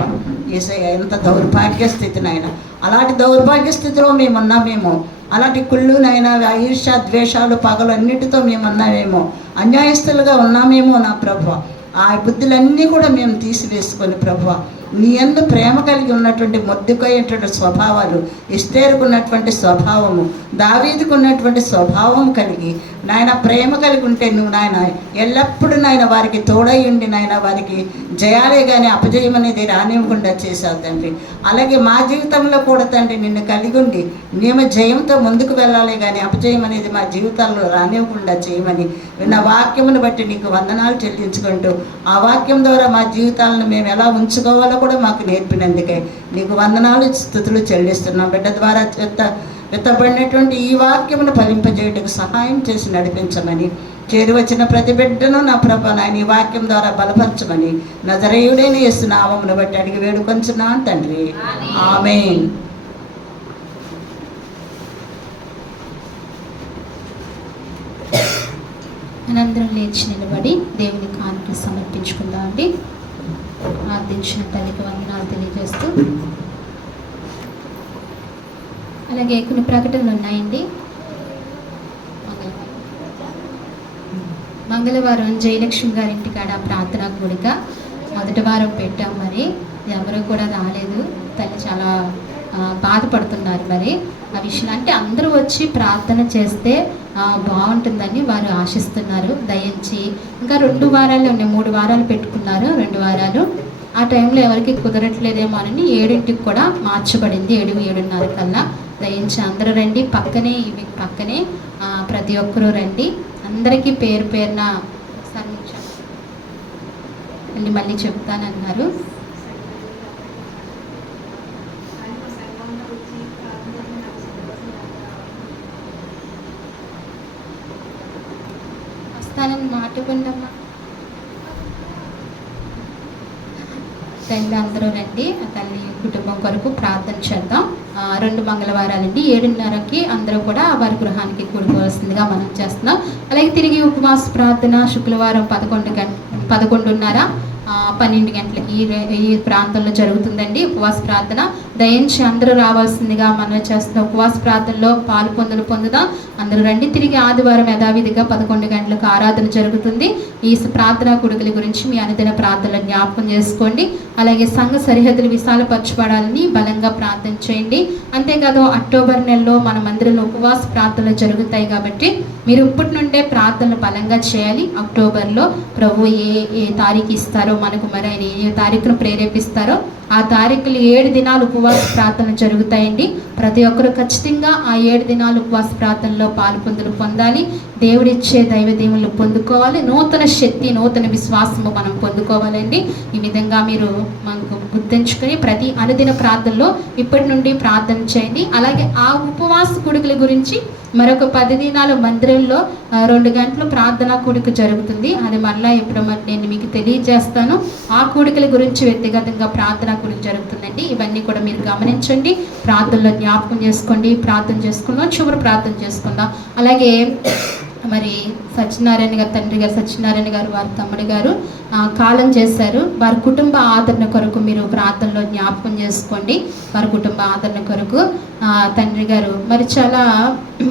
యేసయ్య ఎంత దౌర్భాగ్య స్థితి నాయన. అలాంటి దౌర్భాగ్య స్థితిలో మేమున్నామేమో, అలాంటి కుళ్ళునైనా ఈర్ష్య ద్వేషాలు పగలు అన్నిటితో మేమున్నామేమో, అన్యాయస్తులుగా ఉన్నామేమో నా ప్రభు. ఆ బుద్ధులన్నీ కూడా మేము తీసివేసుకొని ప్రభు నీ యందు ప్రేమ కలిగి ఉన్నటువంటి మొర్దెకైనటువంటి స్వభావాలు, ఎస్తేరుకు ఉన్నటువంటి స్వభావము, దావీదుకు ఉన్నటువంటి స్వభావం కలిగి నాయన ప్రేమ కలిగి ఉంటే నువ్వు నాయన ఎల్లప్పుడూ నాయన వారికి తోడై ఉండి నాయన వారికి జయాలే కానీ అపజయం అనేది రానివ్వకుండా చేశావు తండ్రి. అలాగే మా జీవితంలో కూడా తండ్రి నిన్ను కలిగి ఉండి మేము జయంతో ముందుకు వెళ్ళాలి కానీ అపజయం అనేది మా జీవితాల్లో రానివ్వకుండా చేయమని విన్న వాక్యమును బట్టి నీకు వందనాలు చెల్లించుకుంటూ ఆ వాక్యం ద్వారా మా జీవితాలను మేము ఎలా ఉంచుకోవాలో కూడా మాకు నేర్పినందుకే నీకు వందనాలు స్తుతులు చెల్లిస్తున్నాం. బిడ్డ ద్వారా విత్తబడినటువంటి ఈ వాక్యమును ఫలింపజేయడానికి సహాయం చేసి నడిపించమని, చేరి వచ్చిన ప్రతి బిడ్డను నా ప్రభ నాయన ఈ వాక్యం ద్వారా బలపరచమని నజరేయుడైన యేసు నామమును బట్టి అడిగి వేడుకొంచున్నాను తండ్రి. ఆమేన్. మనందరం లేచి నిలబడి దేవుని కానుకలు సమర్పించుకుందాం అండి. ప్రార్థించిన తల్లికి వందనాలు తెలియజేస్తూ అలాగే కొన్ని ప్రకటనలు ఉన్నాయండి. మంగళవారం జయలక్ష్మి గారి ఇంటికాడ ప్రార్థనా కూడిక మొదటి వారం పెట్టాం. మరి ఎవరు కూడా రాలేదు. తల్లి చాలా బాధపడుతున్నారు. మరి ఆ విషయం అంటే అందరూ వచ్చి ప్రార్థన చేస్తే బాగుంటుందని వారు ఆశిస్తున్నారు. దయించి ఇంకా 2 వారాలు ఉన్నాయి, 3 వారాలు పెట్టుకున్నారు. 2 వారాలు ఆ టైంలో ఎవరికి కుదరట్లేదేమో అని 7ంటికి కూడా మార్చబడింది. 7:30 కల్లా దయించి అందరూ రండి. పక్కనే ప్రతి ఒక్కరూ రండి. అందరికీ పేరు పేరున మళ్ళీ చెప్తానన్నారు. వస్తానని మాటకుండమ్మా. తల్లి అందరూ రండి. ఆ తల్లి కుటుంబం కొరకు ప్రార్థన చేద్దాం. 2 మంగళవారాలండి 7:30కి అందరూ కూడా వారి గృహానికి కూడుకోవాల్సిందిగా మనం చేస్తున్నాం. అలాగే తిరిగి ఉపవాస ప్రార్థన శుక్రవారం 11:30 12 గంటలకి ఈ ప్రాంతంలో జరుగుతుందండి ఉపవాస ప్రార్థన. దయించి అందరూ రావాల్సిందిగా మనం చేస్తున్న ఉపవాస ప్రార్థనలో పాలు పొందుదాం. అందరూ రండి. తిరిగి ఆదివారం యథావిధిగా 11 గంటలకు ఆరాధన జరుగుతుంది. ఈ ప్రార్థనా కూడికల గురించి మీ అనుదిన ప్రార్థనలు జ్ఞాపకం చేసుకోండి. అలాగే సంఘ సరిహద్దులు విశాలపరచబడాలని బలంగా ప్రార్థన చేయండి. అంతేకాదు అక్టోబర్ నెలలో మన మందిరంలో ఉపవాస ప్రార్థనలు జరుగుతాయి కాబట్టి మీరు ఇప్పటి నుండే ప్రార్థనలు బలంగా చేయాలి. అక్టోబర్లో ప్రభు ఏ తారీఖు ఇస్తారో మనకు, మరి ఆయన ఏ తారీఖును ప్రేరేపిస్తారో ఆ తారీఖులు 7 దినాలు ఉపవాస ప్రార్థనలు జరుగుతాయండి. ప్రతి ఒక్కరు ఖచ్చితంగా ఆ 7 దినాలు ఉపవాస ప్రార్థనలో పొందాలి. దేవుడిచ్చే దైవ దీవెనలు పొందుకోవాలి. నూతన శక్తి, నూతన విశ్వాసము మనం పొందుకోవాలండి. ఈ విధంగా మీరు మనకు గుర్తుంచుకొని ప్రతి అనుదిన ప్రార్థనలో ఇప్పటి నుండి ప్రార్థన చేయండి. అలాగే ఆ ఉపవాస కూడికల గురించి మరొక 10 దినాలు మందిరంలో 2 గంటలు ప్రార్థనా కూడిక జరుగుతుంది. అది మళ్ళీ ఇప్పుడు నేను మీకు తెలియజేస్తాను. ఆ కూడికల గురించి వ్యక్తిగతంగా ప్రార్థనా కూడిక జరుగుతుందండి. ఇవన్నీ కూడా మీరు గమనించండి. ప్రార్థనలో జ్ఞాపకం చేసుకోండి. ప్రార్థన చేసుకుందాం. చివరి ప్రార్థన చేసుకుందాం. అలాగే మరి సత్యనారాయణ గారు తండ్రి గారు, సత్యనారాయణ గారు వారి తమ్ముడి గారు కాలం చేశారు. వారి కుటుంబ ఆదరణ కొరకు మీరు ప్రార్థనలో జ్ఞాపకం చేసుకోండి. వారి కుటుంబ ఆదరణ కొరకు తండ్రి గారు మరి చాలా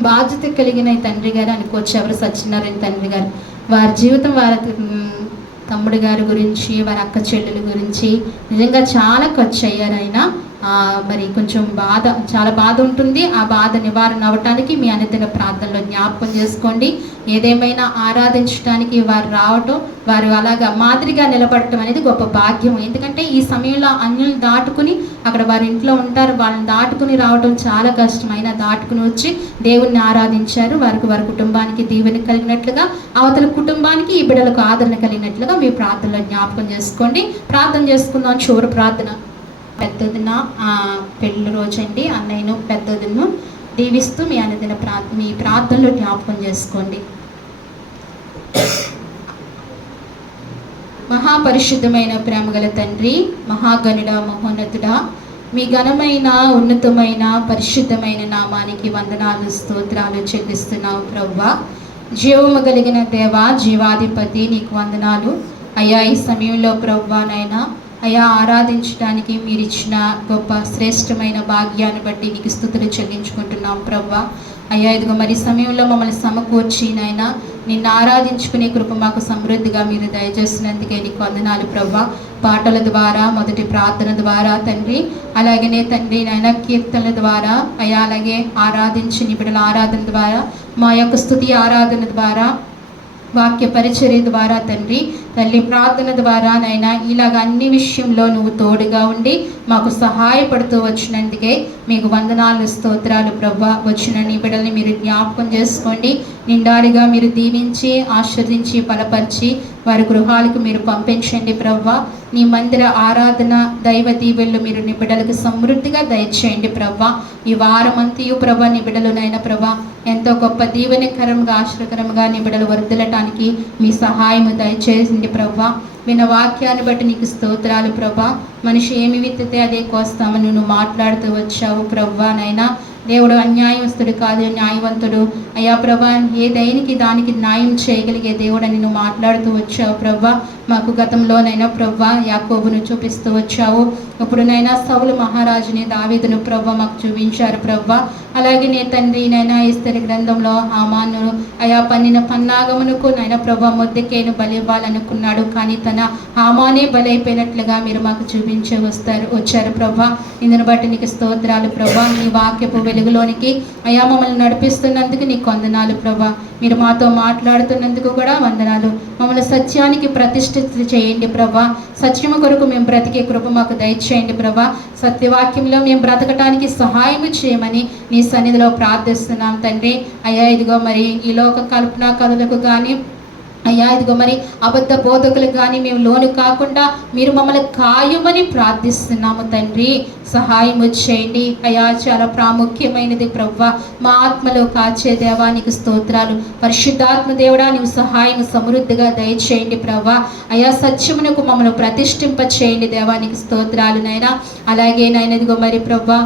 బాధ్యత కలిగిన తండ్రి గారు అనుకోవచ్చు. ఎవరు సత్యనారాయణ తండ్రి గారు వారి జీవితం, వారి తమ్ముడి గారి గురించి, వారి అక్క చెల్లెల గురించి నిజంగా చాలా ఖర్చు అయ్యారు. ఆయన మరి కొంచెం చాలా బాధ ఉంటుంది. ఆ బాధ నివారణ అవ్వటానికి మీ అనుదిన ప్రార్థనలో జ్ఞాపకం చేసుకోండి. ఏదేమైనా ఆరాధించడానికి వారు రావటం, వారు అలాగా మాదిరిగా నిలబడటం అనేది గొప్ప భాగ్యం. ఎందుకంటే ఈ సమయంలో అన్యులను దాటుకుని అక్కడ వారి ఇంట్లో ఉంటారు, వాళ్ళని దాటుకుని రావటం చాలా కష్టం. అయినా దాటుకుని వచ్చి దేవుణ్ణి ఆరాధించారు. వారి కుటుంబానికి దీవెన కలిగినట్లుగా, అవతల కుటుంబానికి ఈ బిడ్డలకు ఆదరణ కలిగినట్లుగా మీ ప్రార్థనలో జ్ఞాపకం చేసుకోండి. ప్రార్థన చేసుకుందాం. చివరి ప్రార్థన. పెద్దదిన పెళ్లి రోజండి. అన్నయ్యను పెద్దదిను దీవిస్తూ మీ ప్రార్థనలో జ్ఞాపకం చేసుకోండి. మహాపరిశుద్ధమైన ప్రేమగల తండ్రి, మహాగణుడ, మహోన్నతుడా, మీ ఘనమైన ఉన్నతమైన పరిశుద్ధమైన నామానికి వందనాలు, స్తోత్రాలు చెల్లిస్తున్నావు ప్రభువా. జీవము కలిగిన దేవా, జీవాధిపతి, నీకు వందనాలు అయ్యా. ఈ సమయంలో ప్రభువా నైనా అయ్యా ఆరాధించడానికి మీరు ఇచ్చిన గొప్ప శ్రేష్టమైన భాగ్యాన్ని బట్టి నీకు స్తుతులు చెల్లించుకుంటున్నాం ప్రభువా. అయ్యా ఇదిగో మరి సమయంలో మమ్మల్ని సమకూర్చి నాయన నిన్ను ఆరాధించుకునే కృప మాకు సమృద్ధిగా మీరు దయచేసినందుకే నీకు వందనాలు ప్రభువా. పాటల ద్వారా, మొదటి ప్రార్థన ద్వారా తండ్రి, అలాగనే తండ్రి నాయన కీర్తనల ద్వారా అయ్యా, అలాగే ఆరాధించి బిడ్డల ఆరాధన ద్వారా, మా యొక్క స్తుతి ఆరాధన ద్వారా, వాక్య పరిచర్య ద్వారా తండ్రి, తల్లి ప్రార్థన ద్వారా నైనా ఇలాగ అన్ని విషయంలో నువ్వు తోడుగా ఉండి మాకు సహాయపడుతూ వచ్చినందుకే మీకు వందనాలు, స్తోత్రాలు ప్రభువా. వచ్చిన నీ బిడ్డల్ని మీరు జ్ఞాపకం చేసుకోండి. నిండారిగా మీరు దీవించి ఆశీర్వదించి బలపరిచి వారి గృహాలకు మీరు పంపించండి ప్రభువా. నీ మందిర ఆరాధన దైవ దీవెళ్ళు మీరు నీ బిడ్డలకు సమృద్ధిగా దయచేయండి ప్రభువా. ఈ వారమంతయు ప్రభా నీ బిడ్డలునైనా ప్రభా ఎంతో గొప్ప దీవెనకరంగా ఆశ్రయకరంగా నీ బిడ్డలు వర్ధిల్లటానికి మీ సహాయము దయచేసింది ప్రభువా. విన్న వాక్యాన్ని బట్టి నీకు స్తోత్రాలు ప్రభా. మనిషి ఏమి విత్తితే అదే కోస్తామని నువ్వు మాట్లాడుతూ వచ్చావు ప్రభువా. నైనా దేవుడు అన్యాయస్తుడు కాదు, న్యాయవంతుడు అయ్యా ప్రభా. ఏ దైనికి దానికి న్యాయం చేయగలిగే దేవుడు అని నువ్వు మాట్లాడుతూ వచ్చావు ప్రభా. మాకు గతంలోనైనా ప్రభా యాకోబును చూపిస్తూ వచ్చావు. ఇప్పుడునైనా సౌలు మహారాజుని, దావీదును ప్రభా మాకు చూపించారు ప్రభా. అలాగే నే తండ్రి నైనా ఎస్తేరు గ్రంథంలో హామాను అయా పన్నిన పన్నాగమునకు నైనా ప్రభా మొర్దెకైను బలి ఇవ్వాలనుకున్నాడు, కానీ తన హామానే బలైపోయినట్లుగా మీరు మాకు వచ్చారు ప్రభా. ఇందుని బట్టి నీకు స్తోత్రాలు ప్రభా. నీ వాక్యపు వెలుగులోనికి అయా మమ్మల్ని నడిపిస్తున్నందుకు నీకు వందనాలు ప్రభా. మీరు మాతో మాట్లాడుతున్నందుకు కూడా వందనాలు. మమ్మల్ని సత్యానికి ప్రతిష్ఠిత చేయండి ప్రభా. సత్యము కొరకు మేము బ్రతికే కృప మాకు దయచేయండి ప్రభా. సత్యవాక్యంలో మేము బ్రతకటానికి సహాయం చేయమని నీ సన్నిధిలో ప్రార్థిస్తున్నాం తండ్రి. అయ్యా ఇదిగో మరి ఈ లోక కల్పనా కథలకు కానీ అయ్యా ఇదిగో మరి అబద్ధ బోధకులకు కానీ మేము లోను కాకుండా మీరు మమ్మల్ని కాయమని ప్రార్థిస్తున్నాము తండ్రి. సహాయం చేయండి అయ్యా. చాలా ప్రాముఖ్యమైనది ప్రభువా. మా ఆత్మలో కాచే దేవానికి స్తోత్రాలు. పరిశుద్ధాత్మ దేవుడా నీవు సహాయం సమృద్ధిగా దయచేయండి ప్రభువా. అయ్యా సత్యమునకు మమ్మల్ని ప్రతిష్ఠింప చేయండి దేవానికి స్తోత్రాలు నైనా. అలాగే నైనా ఇదిగో మరి ప్రభువా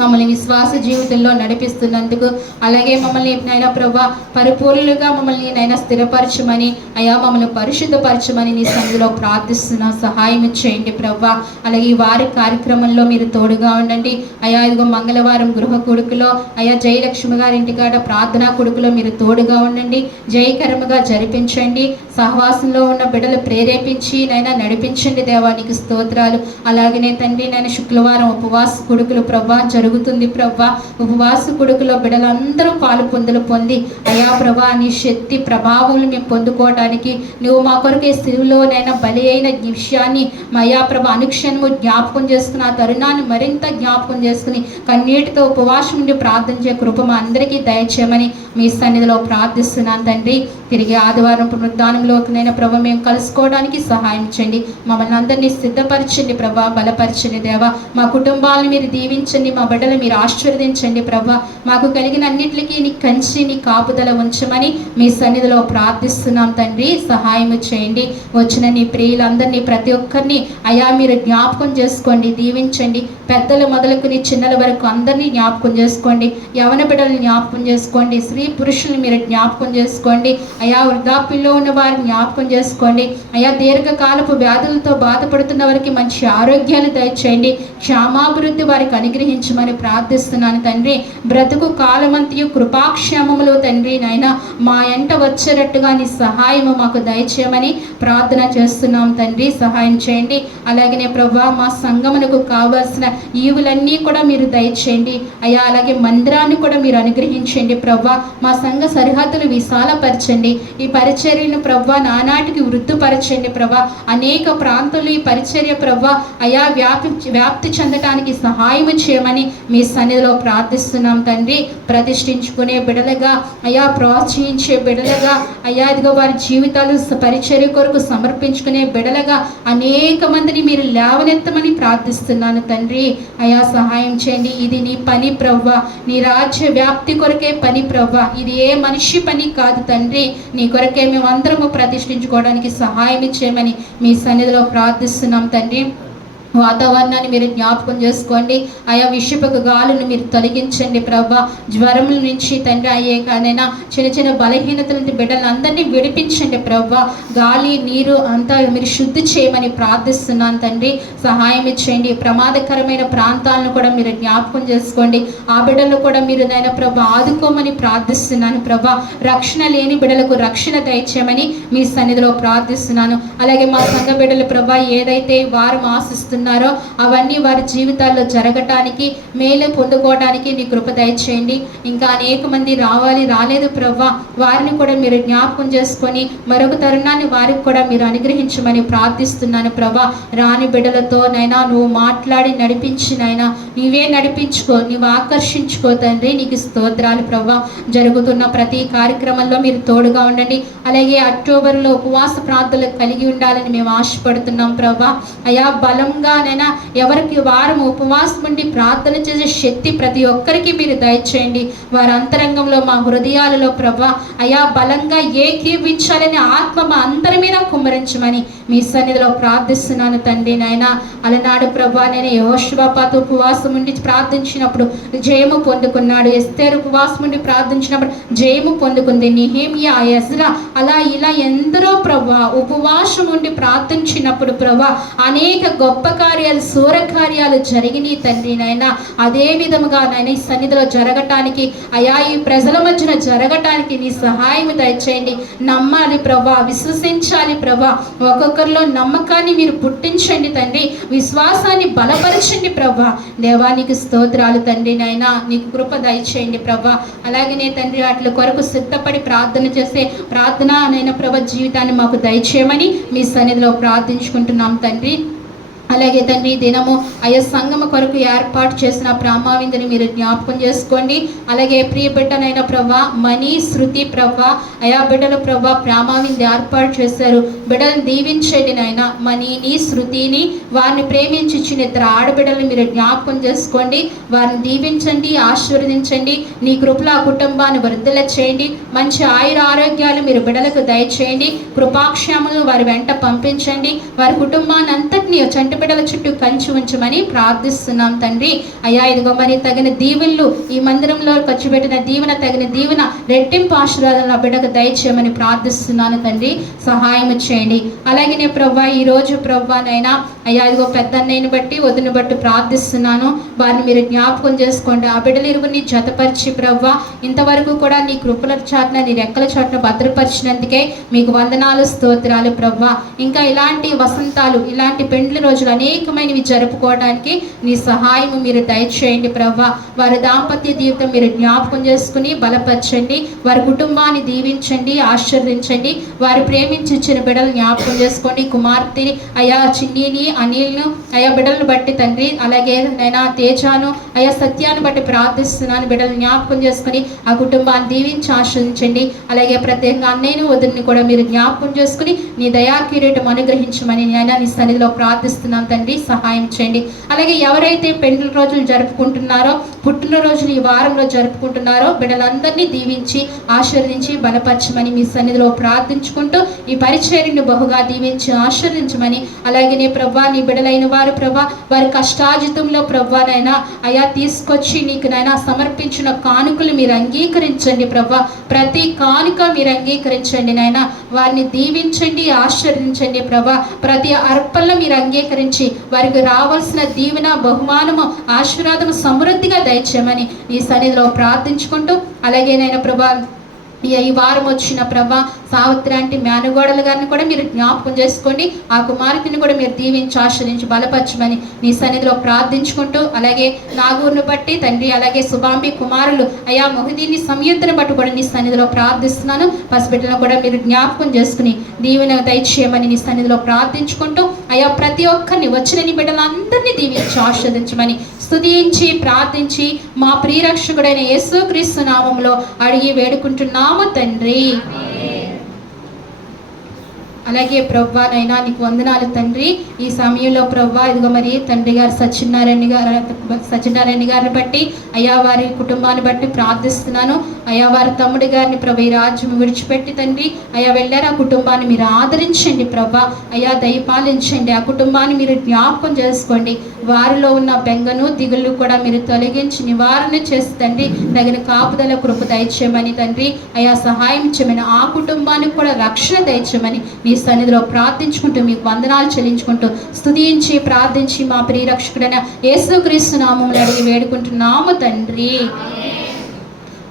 మమ్మల్ని విశ్వాస జీవితంలో నడిపిస్తున్నందుకు, అలాగే మమ్మల్ని నైనా ప్రభా పరిపూర్ణులుగా మమ్మల్ని నైనా స్థిరపరచమని అయా మమ్మల్ని పరిశుద్ధపరచమని నీ సన్నిధిలో ప్రార్థిస్తున్నా. సహాయం చేయండి ప్రభా. అలాగే ఈ వారి కార్యక్రమంలో మీరు తోడుగా ఉండండి అయా. ఇదిగో మంగళవారం గృహ కొడుకులో అయా జయలక్ష్మి గారి ఇంటికాడ ప్రార్థనా కొడుకులో మీరు తోడుగా ఉండండి. జయకరముగా జరిపించండి. సహవాసంలో ఉన్న బిడ్డలు ప్రేరేపించి నైనా నడిపించండి దేవానికి స్తోత్రాలు. అలాగనే తండ్రి నైనా శుక్రవారం ఉపవాస కొడుకులు ప్రభా జరుగుతుంది ప్రభా. ఉపవాస కొడుకులో బిడ్డలందరూ పాలు పొంది అయా ప్రభా నీ శక్తి ప్రభావం మేము పొందుకోవడానికి నువ్వు మా కొరకే సిలువలోనైనా బలి అయిన విషయాన్ని అయా ప్రభా అనుక్షణము జ్ఞాపకం చేసుకుని ఆ తరుణాన్ని మరింత జ్ఞాపకం చేసుకుని కన్నీటితో ఉపవాసం నుండి ప్రార్థించే కృప మా అందరికీ దయచేయమని మీ సన్నిధిలో ప్రార్థిస్తున్నాను తండ్రి. తిరిగి ఆదివారం పునరుద్ధానంలోకినైనా ప్రభా మేము కలుసుకోవడానికి సహాయం చేయండి. మమ్మల్ని అందరినీ సిద్ధపరచండి ప్రభా, బలపరచండి దేవా. మా కుటుంబాలను మీరు దీవించండి, మా బిడ్డలు మీరు ఆశీర్వదించండి ప్రభా. మాకు కలిగిన అన్నిటికీ నీ కంచి నీ కాపుదల ఉంచమని మీ సన్నిధిలో ప్రార్థిస్తున్నాం తండ్రి. సహాయం చేయండి. వచ్చిన నీ ప్రియులందరినీ ప్రతి ఒక్కరిని అయా మీరు జ్ఞాపకం చేసుకోండి, దీవించండి. పెద్దలు మొదలుకుని చిన్నల వరకు అందరినీ జ్ఞాపకం చేసుకోండి. యవన బిడ్డలను జ్ఞాపకం చేసుకోండి. స్త్రీ పురుషుల్ని మీరు జ్ఞాపకం చేసుకోండి అయా. వృద్ధాప్యంలో ఉన్న వారిని జ్ఞాపకం చేసుకోండి అయా. దీర్ఘకాలపు వ్యాధులతో బాధపడుతున్న వారికి మంచి ఆరోగ్యాన్ని దయచేయండి, క్షేమాభివృద్ధి వారికి అనుగ్రహించమని ప్రార్థిస్తున్నాను తండ్రి. బ్రతుకు కాలమంతయు కృపాక్షేమములు తండ్రి నాయన మా ఎంట వచ్చేటట్టుగా నీ సహాయము మాకు దయచేయమని ప్రార్థన చేస్తున్నాం తండ్రి. సహాయం చేయండి. అలాగనే ప్రభా మా సంఘమునకు కావాల్సిన ఈవులన్నీ కూడా మీరు దయచేయండి అయ్యా. అలాగే మందిరాన్ని కూడా మీరు అనుగ్రహించండి ప్రభా. మా సంఘ సరిహద్దులు విశాలపరచండి. ఈ పరిచర్యను ప్రభా నానాటికి వృద్ధిపరచండి ప్రభా. అనేక ప్రాంతాలు ఈ పరిచర్య ప్రభా అయా వ్యాప్తి చెందటానికి సహాయం చేయమని మీ సన్నిధిలో ప్రార్థిస్తున్నాం తండ్రి. ప్రతిష్ఠించుకునే బిడలుగా అయా, ప్రోత్సహించే బిడలుగా అయా, ఇదిగో వారి జీవితాలు పరిచర్య కొరకు సమర్పించుకునే బిడలుగా అనేక మందిని మీరు లేవనెత్తమని ప్రార్థిస్తున్నాను తండ్రి. అయా సహాయం చేయండి. ఇది నీ పని ప్రవ్వా, నీ రాజ్య వ్యాప్తి కొరకే పని ప్రవ్వా. ఇది ఏ మనిషి పని కాదు తండ్రి. నీ కొరకే మేము అందరము ప్రతిష్ఠించుకోవడానికి సహాయం చేయమని మీ సన్నిధిలో ప్రార్థిస్తున్నాం తండ్రి. వాతావరణాన్ని మీరు జ్ఞాపకం చేసుకోండి ఆయా. విషపక గాలును మీరు తొలగించండి ప్రభా. జ్వరముల నుంచి తండ్రి అయ్యే కానైనా చిన్న చిన్న బలహీనతల నుంచి బిడ్డలందరినీ విడిపించండి ప్రభా. గాలి నీరు అంతా మీరు శుద్ధి చేయమని ప్రార్థిస్తున్నాను తండ్రి. సహాయం ఇచ్చేయండి. ప్రమాదకరమైన ప్రాంతాలను కూడా మీరు జ్ఞాపకం చేసుకోండి. ఆ బిడ్డలు కూడా మీరు నాయన ప్రభా ఆదుకోమని ప్రార్థిస్తున్నాను ప్రభా. రక్షణ లేని బిడ్డలకు రక్షణ దయచేయమని మీ సన్నిధిలో ప్రార్థిస్తున్నాను. అలాగే మా సంఘ బిడ్డలు ప్రభా ఏదైతే వారు ఆశిస్తున్నారో అవన్నీ వారి జీవితాల్లో జరగటానికి, మేలు పొందుకోవడానికి నీ కృప దయచేయండి. ఇంకా అనేక మంది రాలేదు ప్రభా. వారిని కూడా మీరు జ్ఞాపకం చేసుకొని మరొక తరుణాన్ని వారికి కూడా మీరు అనుగ్రహించమని ప్రార్థిస్తున్నాను ప్రభా. రాని బిడ్డలతో నైనా నువ్వు మాట్లాడి నడిపించి నైనా నీవే నడిపించుకో, నీవు ఆకర్షించుకో తండ్రి. నీకు స్తోత్రాలు ప్రభా. జరుగుతున్న ప్రతి కార్యక్రమంలో మీరు తోడుగా ఉండండి. అలాగే అక్టోబర్లో ఉపవాస ప్రార్థనలు కలిగి ఉండాలని మేము ఆశపడుతున్నాం ప్రభా. అయా బలంగా నైనా ఎవరికి వారం ఉపవాసం ఉండి ప్రార్థన చేసే శక్తి ప్రతి ఒక్కరికి మీరు దయచేయండి. వారి అంతరంగంలో మా హృదయాలలో ప్రభా అయా బలంగా ఏకీవించాలని ఆత్మ మా అందరి మీద కుమ్మరించమని మీ సన్నిధిలో ప్రార్థిస్తున్నాను తండ్రి నాయన. అలనాడు ప్రభా నేను యెహోషువపాతు ఉపవాసం ఉండి ప్రార్థించినప్పుడు జయము పొందుకున్నాడు. ఎస్తేరు ఉపవాసం ఉండి ప్రార్థించినప్పుడు జయము పొందుకుంది. నెహెమ్యా, ఎజ్రా అలా ఇలా ఎందరో ప్రభా ఉపవాసం ఉండి ప్రార్థించినప్పుడు ప్రభా అనేక గొప్ప కార్యాలు, శూర కార్యాలు జరిగినాయి తండ్రి నాయన. అదే విధముగా నాయన ఈ సన్నిధిలో జరగటానికి అయా, ఈ ప్రజల మధ్యన జరగటానికి నీ సహాయం దయచేయండి. నమ్మాలి ప్రభా, విశ్వసించాలి ప్రభా. ఒక్కొక్కరిలో నమ్మకాన్ని మీరు పుట్టించండి తండ్రి. విశ్వాసాన్ని బలపరచండి ప్రభా. దేవానికి స్తోత్రాలు తండ్రి నాయన. నీకు కృప దయచేయండి ప్రభా. అలాగనే తండ్రి వాటి కొరకు సిద్ధపడి ప్రార్థన చేసే ప్రార్థన నైనా ప్రభా జీవితాన్ని మాకు దయచేయమని మీ సన్నిధిలో ప్రార్థించుకుంటున్నాం తండ్రి. అలాగే తండ్రి దినము అయ్యా సంగమ కొరకు ఏర్పాటు చేసిన ప్రామావిందని మీరు జ్ఞాపకం చేసుకోండి. అలాగే ప్రియ బిడ్డనైన ప్రభా మణి, శృతి ప్రభా అయా బిడ్డలు ప్రభా ప్రామావింది ఏర్పాటు చేశారు. బిడ్డలను దీవించండి నాయన. మణిని, శృతిని వారిని ప్రేమించి ఇచ్చిన ఇద్దరు ఆడబిడ్డలను మీరు జ్ఞాపకం చేసుకోండి. వారిని దీవించండి, ఆశీర్వదించండి. నీ కృపలో ఆ కుటుంబాన్ని వర్ధల చేయండి. మంచి ఆయుర ఆరోగ్యాలు మీరు బిడ్డలకు దయచేయండి. కృపాక్షేమలు వారి వెంట పంపించండి. వారి కుటుంబాన్ని అంతటినీ చంటి బిడ్డల చుట్టూ కంచి ఉంచమని ప్రార్థిస్తున్నాం తండ్రి. అయ్యా ఇదిగో మరి తగిన దీవెనలు ఈ మందిరంలో ఖర్చు పెట్టిన దీవెన తగిన దీవెన రెట్టింపు ఆశీర్వాదాలు ఆ బిడ్డకు దయచేయమని ప్రార్థిస్తున్నాను తండ్రి. సహాయం చేయండి. అలాగే ప్రభా ఈరోజు ప్రభానైనా అయ్యా ఇదిగో పెద్దన్నయ్యని బట్టి వదిని బట్టి ప్రార్థిస్తున్నాను. వారిని మీరు జ్ఞాపకం చేసుకోండి. ఆ బిడ్డలు ఇరువుని జతపరిచి ప్రభా ఇంతవరకు కూడా నీ కృపల చాటున నీ రెక్కల చాటున భద్రపరిచినందుకే మీకు వందనాలు, స్తోత్రాలు ప్రభా. ఇంకా ఇలాంటి వసంతాలు, ఇలాంటి పెండ్లి రోజులు అనేకమైనవి జరుపుకోవడానికి నీ సహాయం మీరు దయచేయండి ప్రభా. వారి దాంపత్య జీవితం మీరు జ్ఞాపకం చేసుకుని బలపరచండి. వారి కుటుంబాన్ని దీవించండి, ఆశీర్వదించండి. వారు ప్రేమించి ఇచ్చిన బిడ్డలు జ్ఞాపకం చేసుకోండి. కుమార్తెని అయా చిన్నీని, అనిల్ను అయా బిడ్డలను బట్టి తండ్రి, అలాగే నైనా తేజాను అయా సత్యాన్ని బట్టి ప్రార్థిస్తున్నాను. బిడ్డలు జ్ఞాపకం చేసుకుని ఆ కుటుంబాన్ని దీవించి ఆశీర్వదించండి. అలాగే ప్రత్యేకంగా అన్నయ్యను వదిలిని కూడా మీరు జ్ఞాపకం చేసుకుని నీ దయా కిరీటం అనుగ్రహించమని నేను నీ సన్నిధిలో ప్రార్థిస్తున్నాను వేడుకుంటున్నాం తండ్రి, సహాయం చేయండి. అలాగే ఎవరైతే పెండ్లి రోజులు జరుపుకుంటున్నారో, పుట్టినరోజులు ఈ వారంలో జరుపుకుంటున్నారో బిడ్డలందరినీ దీవించి ఆశీర్వదించి బలపరచమని మీ సన్నిధిలో ప్రార్థించుకుంటూ ఈ పరిచర్యను బహుగా దీవించి ఆశీర్వదించమని, అలాగే ప్రభా నీ బిడ్డలైన వారు ప్రభా వారి కష్టాజితంలో ప్రభానైనా అయా తీసుకొచ్చి నీకు నైనా సమర్పించిన కానుకలు మీరు అంగీకరించండి ప్రభా. ప్రతి కానుక మీరు అంగీకరించండి నాయన. వారిని దీవించండి, ఆశీర్వదించండి ప్రభా. ప్రతి అర్పణలో మీరు అంగీకరించి వారికి రావాల్సిన దీవెన, బహుమానము, ఆశీర్వాదము సమృద్ధిగా దయచేయమని ఈ సన్నిధిలో ప్రార్థించుకుంటూ, అలాగే నాయన ప్రభా ఈ వారం వచ్చిన ప్రభా సావిత్రి అంటే మేనగోడల గారిని కూడా మీరు జ్ఞాపకం చేసుకోండి. ఆ కుమార్తెని కూడా మీరు దీవించి ఆశ్రయించి బలపరచమని నీ సన్నిధిలో ప్రార్థించుకుంటూ, అలాగే నాగూరును బట్టి తండ్రి, అలాగే శుభాంబి కుమారులు అయా మొహదీని సంయుక్తను బట్టి కూడా నీ సన్నిధిలో ప్రార్థిస్తున్నాను. పసిబిడ్డలను కూడా మీరు జ్ఞాపకం చేసుకుని దీవెన దయచేయమని నీ సన్నిధిలో ప్రార్థించుకుంటూ, అయా ప్రతి ఒక్కరిని వచ్చిన నీ బిడ్డలందరినీ దీవించి ఆశీర్వదించమని స్తుతించి ప్రార్థించి మా ప్రియరక్షకుడైన యేసుక్రీస్తు నామములో అడిగి వేడుకుంటున్నాము తండ్రి. అలాగే ప్రవ్వానైనా నీకు వందనాలు తండ్రి. ఈ సమయంలో ప్రవ్వా ఇదిగో మరి తండ్రి గారు సత్యనారాయణ గారిని బట్టి అయ్యా వారి కుటుంబాన్ని బట్టి ప్రార్థిస్తున్నాను. అయ్యా వారి తమ్ముడి గారిని ప్రభు ఈ రాజ్యం విడిచిపెట్టి తండ్రి అయ్యా వెళ్ళారు. ఆ కుటుంబాన్ని మీరు ఆదరించండి ప్రభా. అయ్యా దయపాలించండి. ఆ కుటుంబాన్ని మీరు జ్ఞాపకం చేసుకోండి. వారిలో ఉన్న బెంగను దిగులు కూడా మీరు తొలగించి నివారణ చేసి తండ్రి తగిన కాపుదల కృప దయచేయమని తండ్రి అయ్యా సహాయం చేయమని, ఆ కుటుంబానికి కూడా రక్షణ దయచేయమని మీ సన్నిధిలో ప్రార్థించుకుంటూ మీకు వందనాలు చెల్లించుకుంటూ స్తుతించి ప్రార్థించి మా ప్రియరక్షకుడైన యేసుక్రీస్తు నామములో అడిగి వేడుకుంటున్నాము తండ్రి.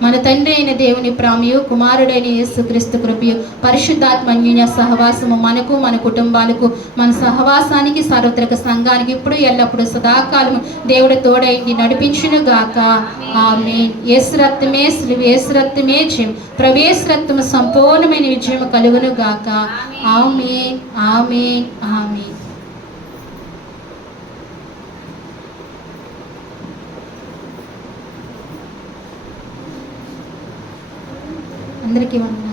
మన తండ్రి అయిన దేవుని ప్రేమయు కుమారుడైన యేసుక్రీస్తు కృపయు పరిశుద్ధాత్మ అన్యోన్య సహవాసము మనకు, మన కుటుంబాలకు, మన సహవాసానికి, సార్వత్రిక సంఘానికి ఇప్పుడు ఎల్లప్పుడూ సదాకాలము దేవుడు తోడైంది నడిపించును గాక. ఆమేన్. యేసు రక్తమే సిలువ, యేసు రక్తమే జయం, ప్రవేశ రక్తము సంపూర్ణమైన విజయం కలుగును గాక. ఆమేన్, ఆమేన్, ఆమేన్. అందరికీ వందనాలు.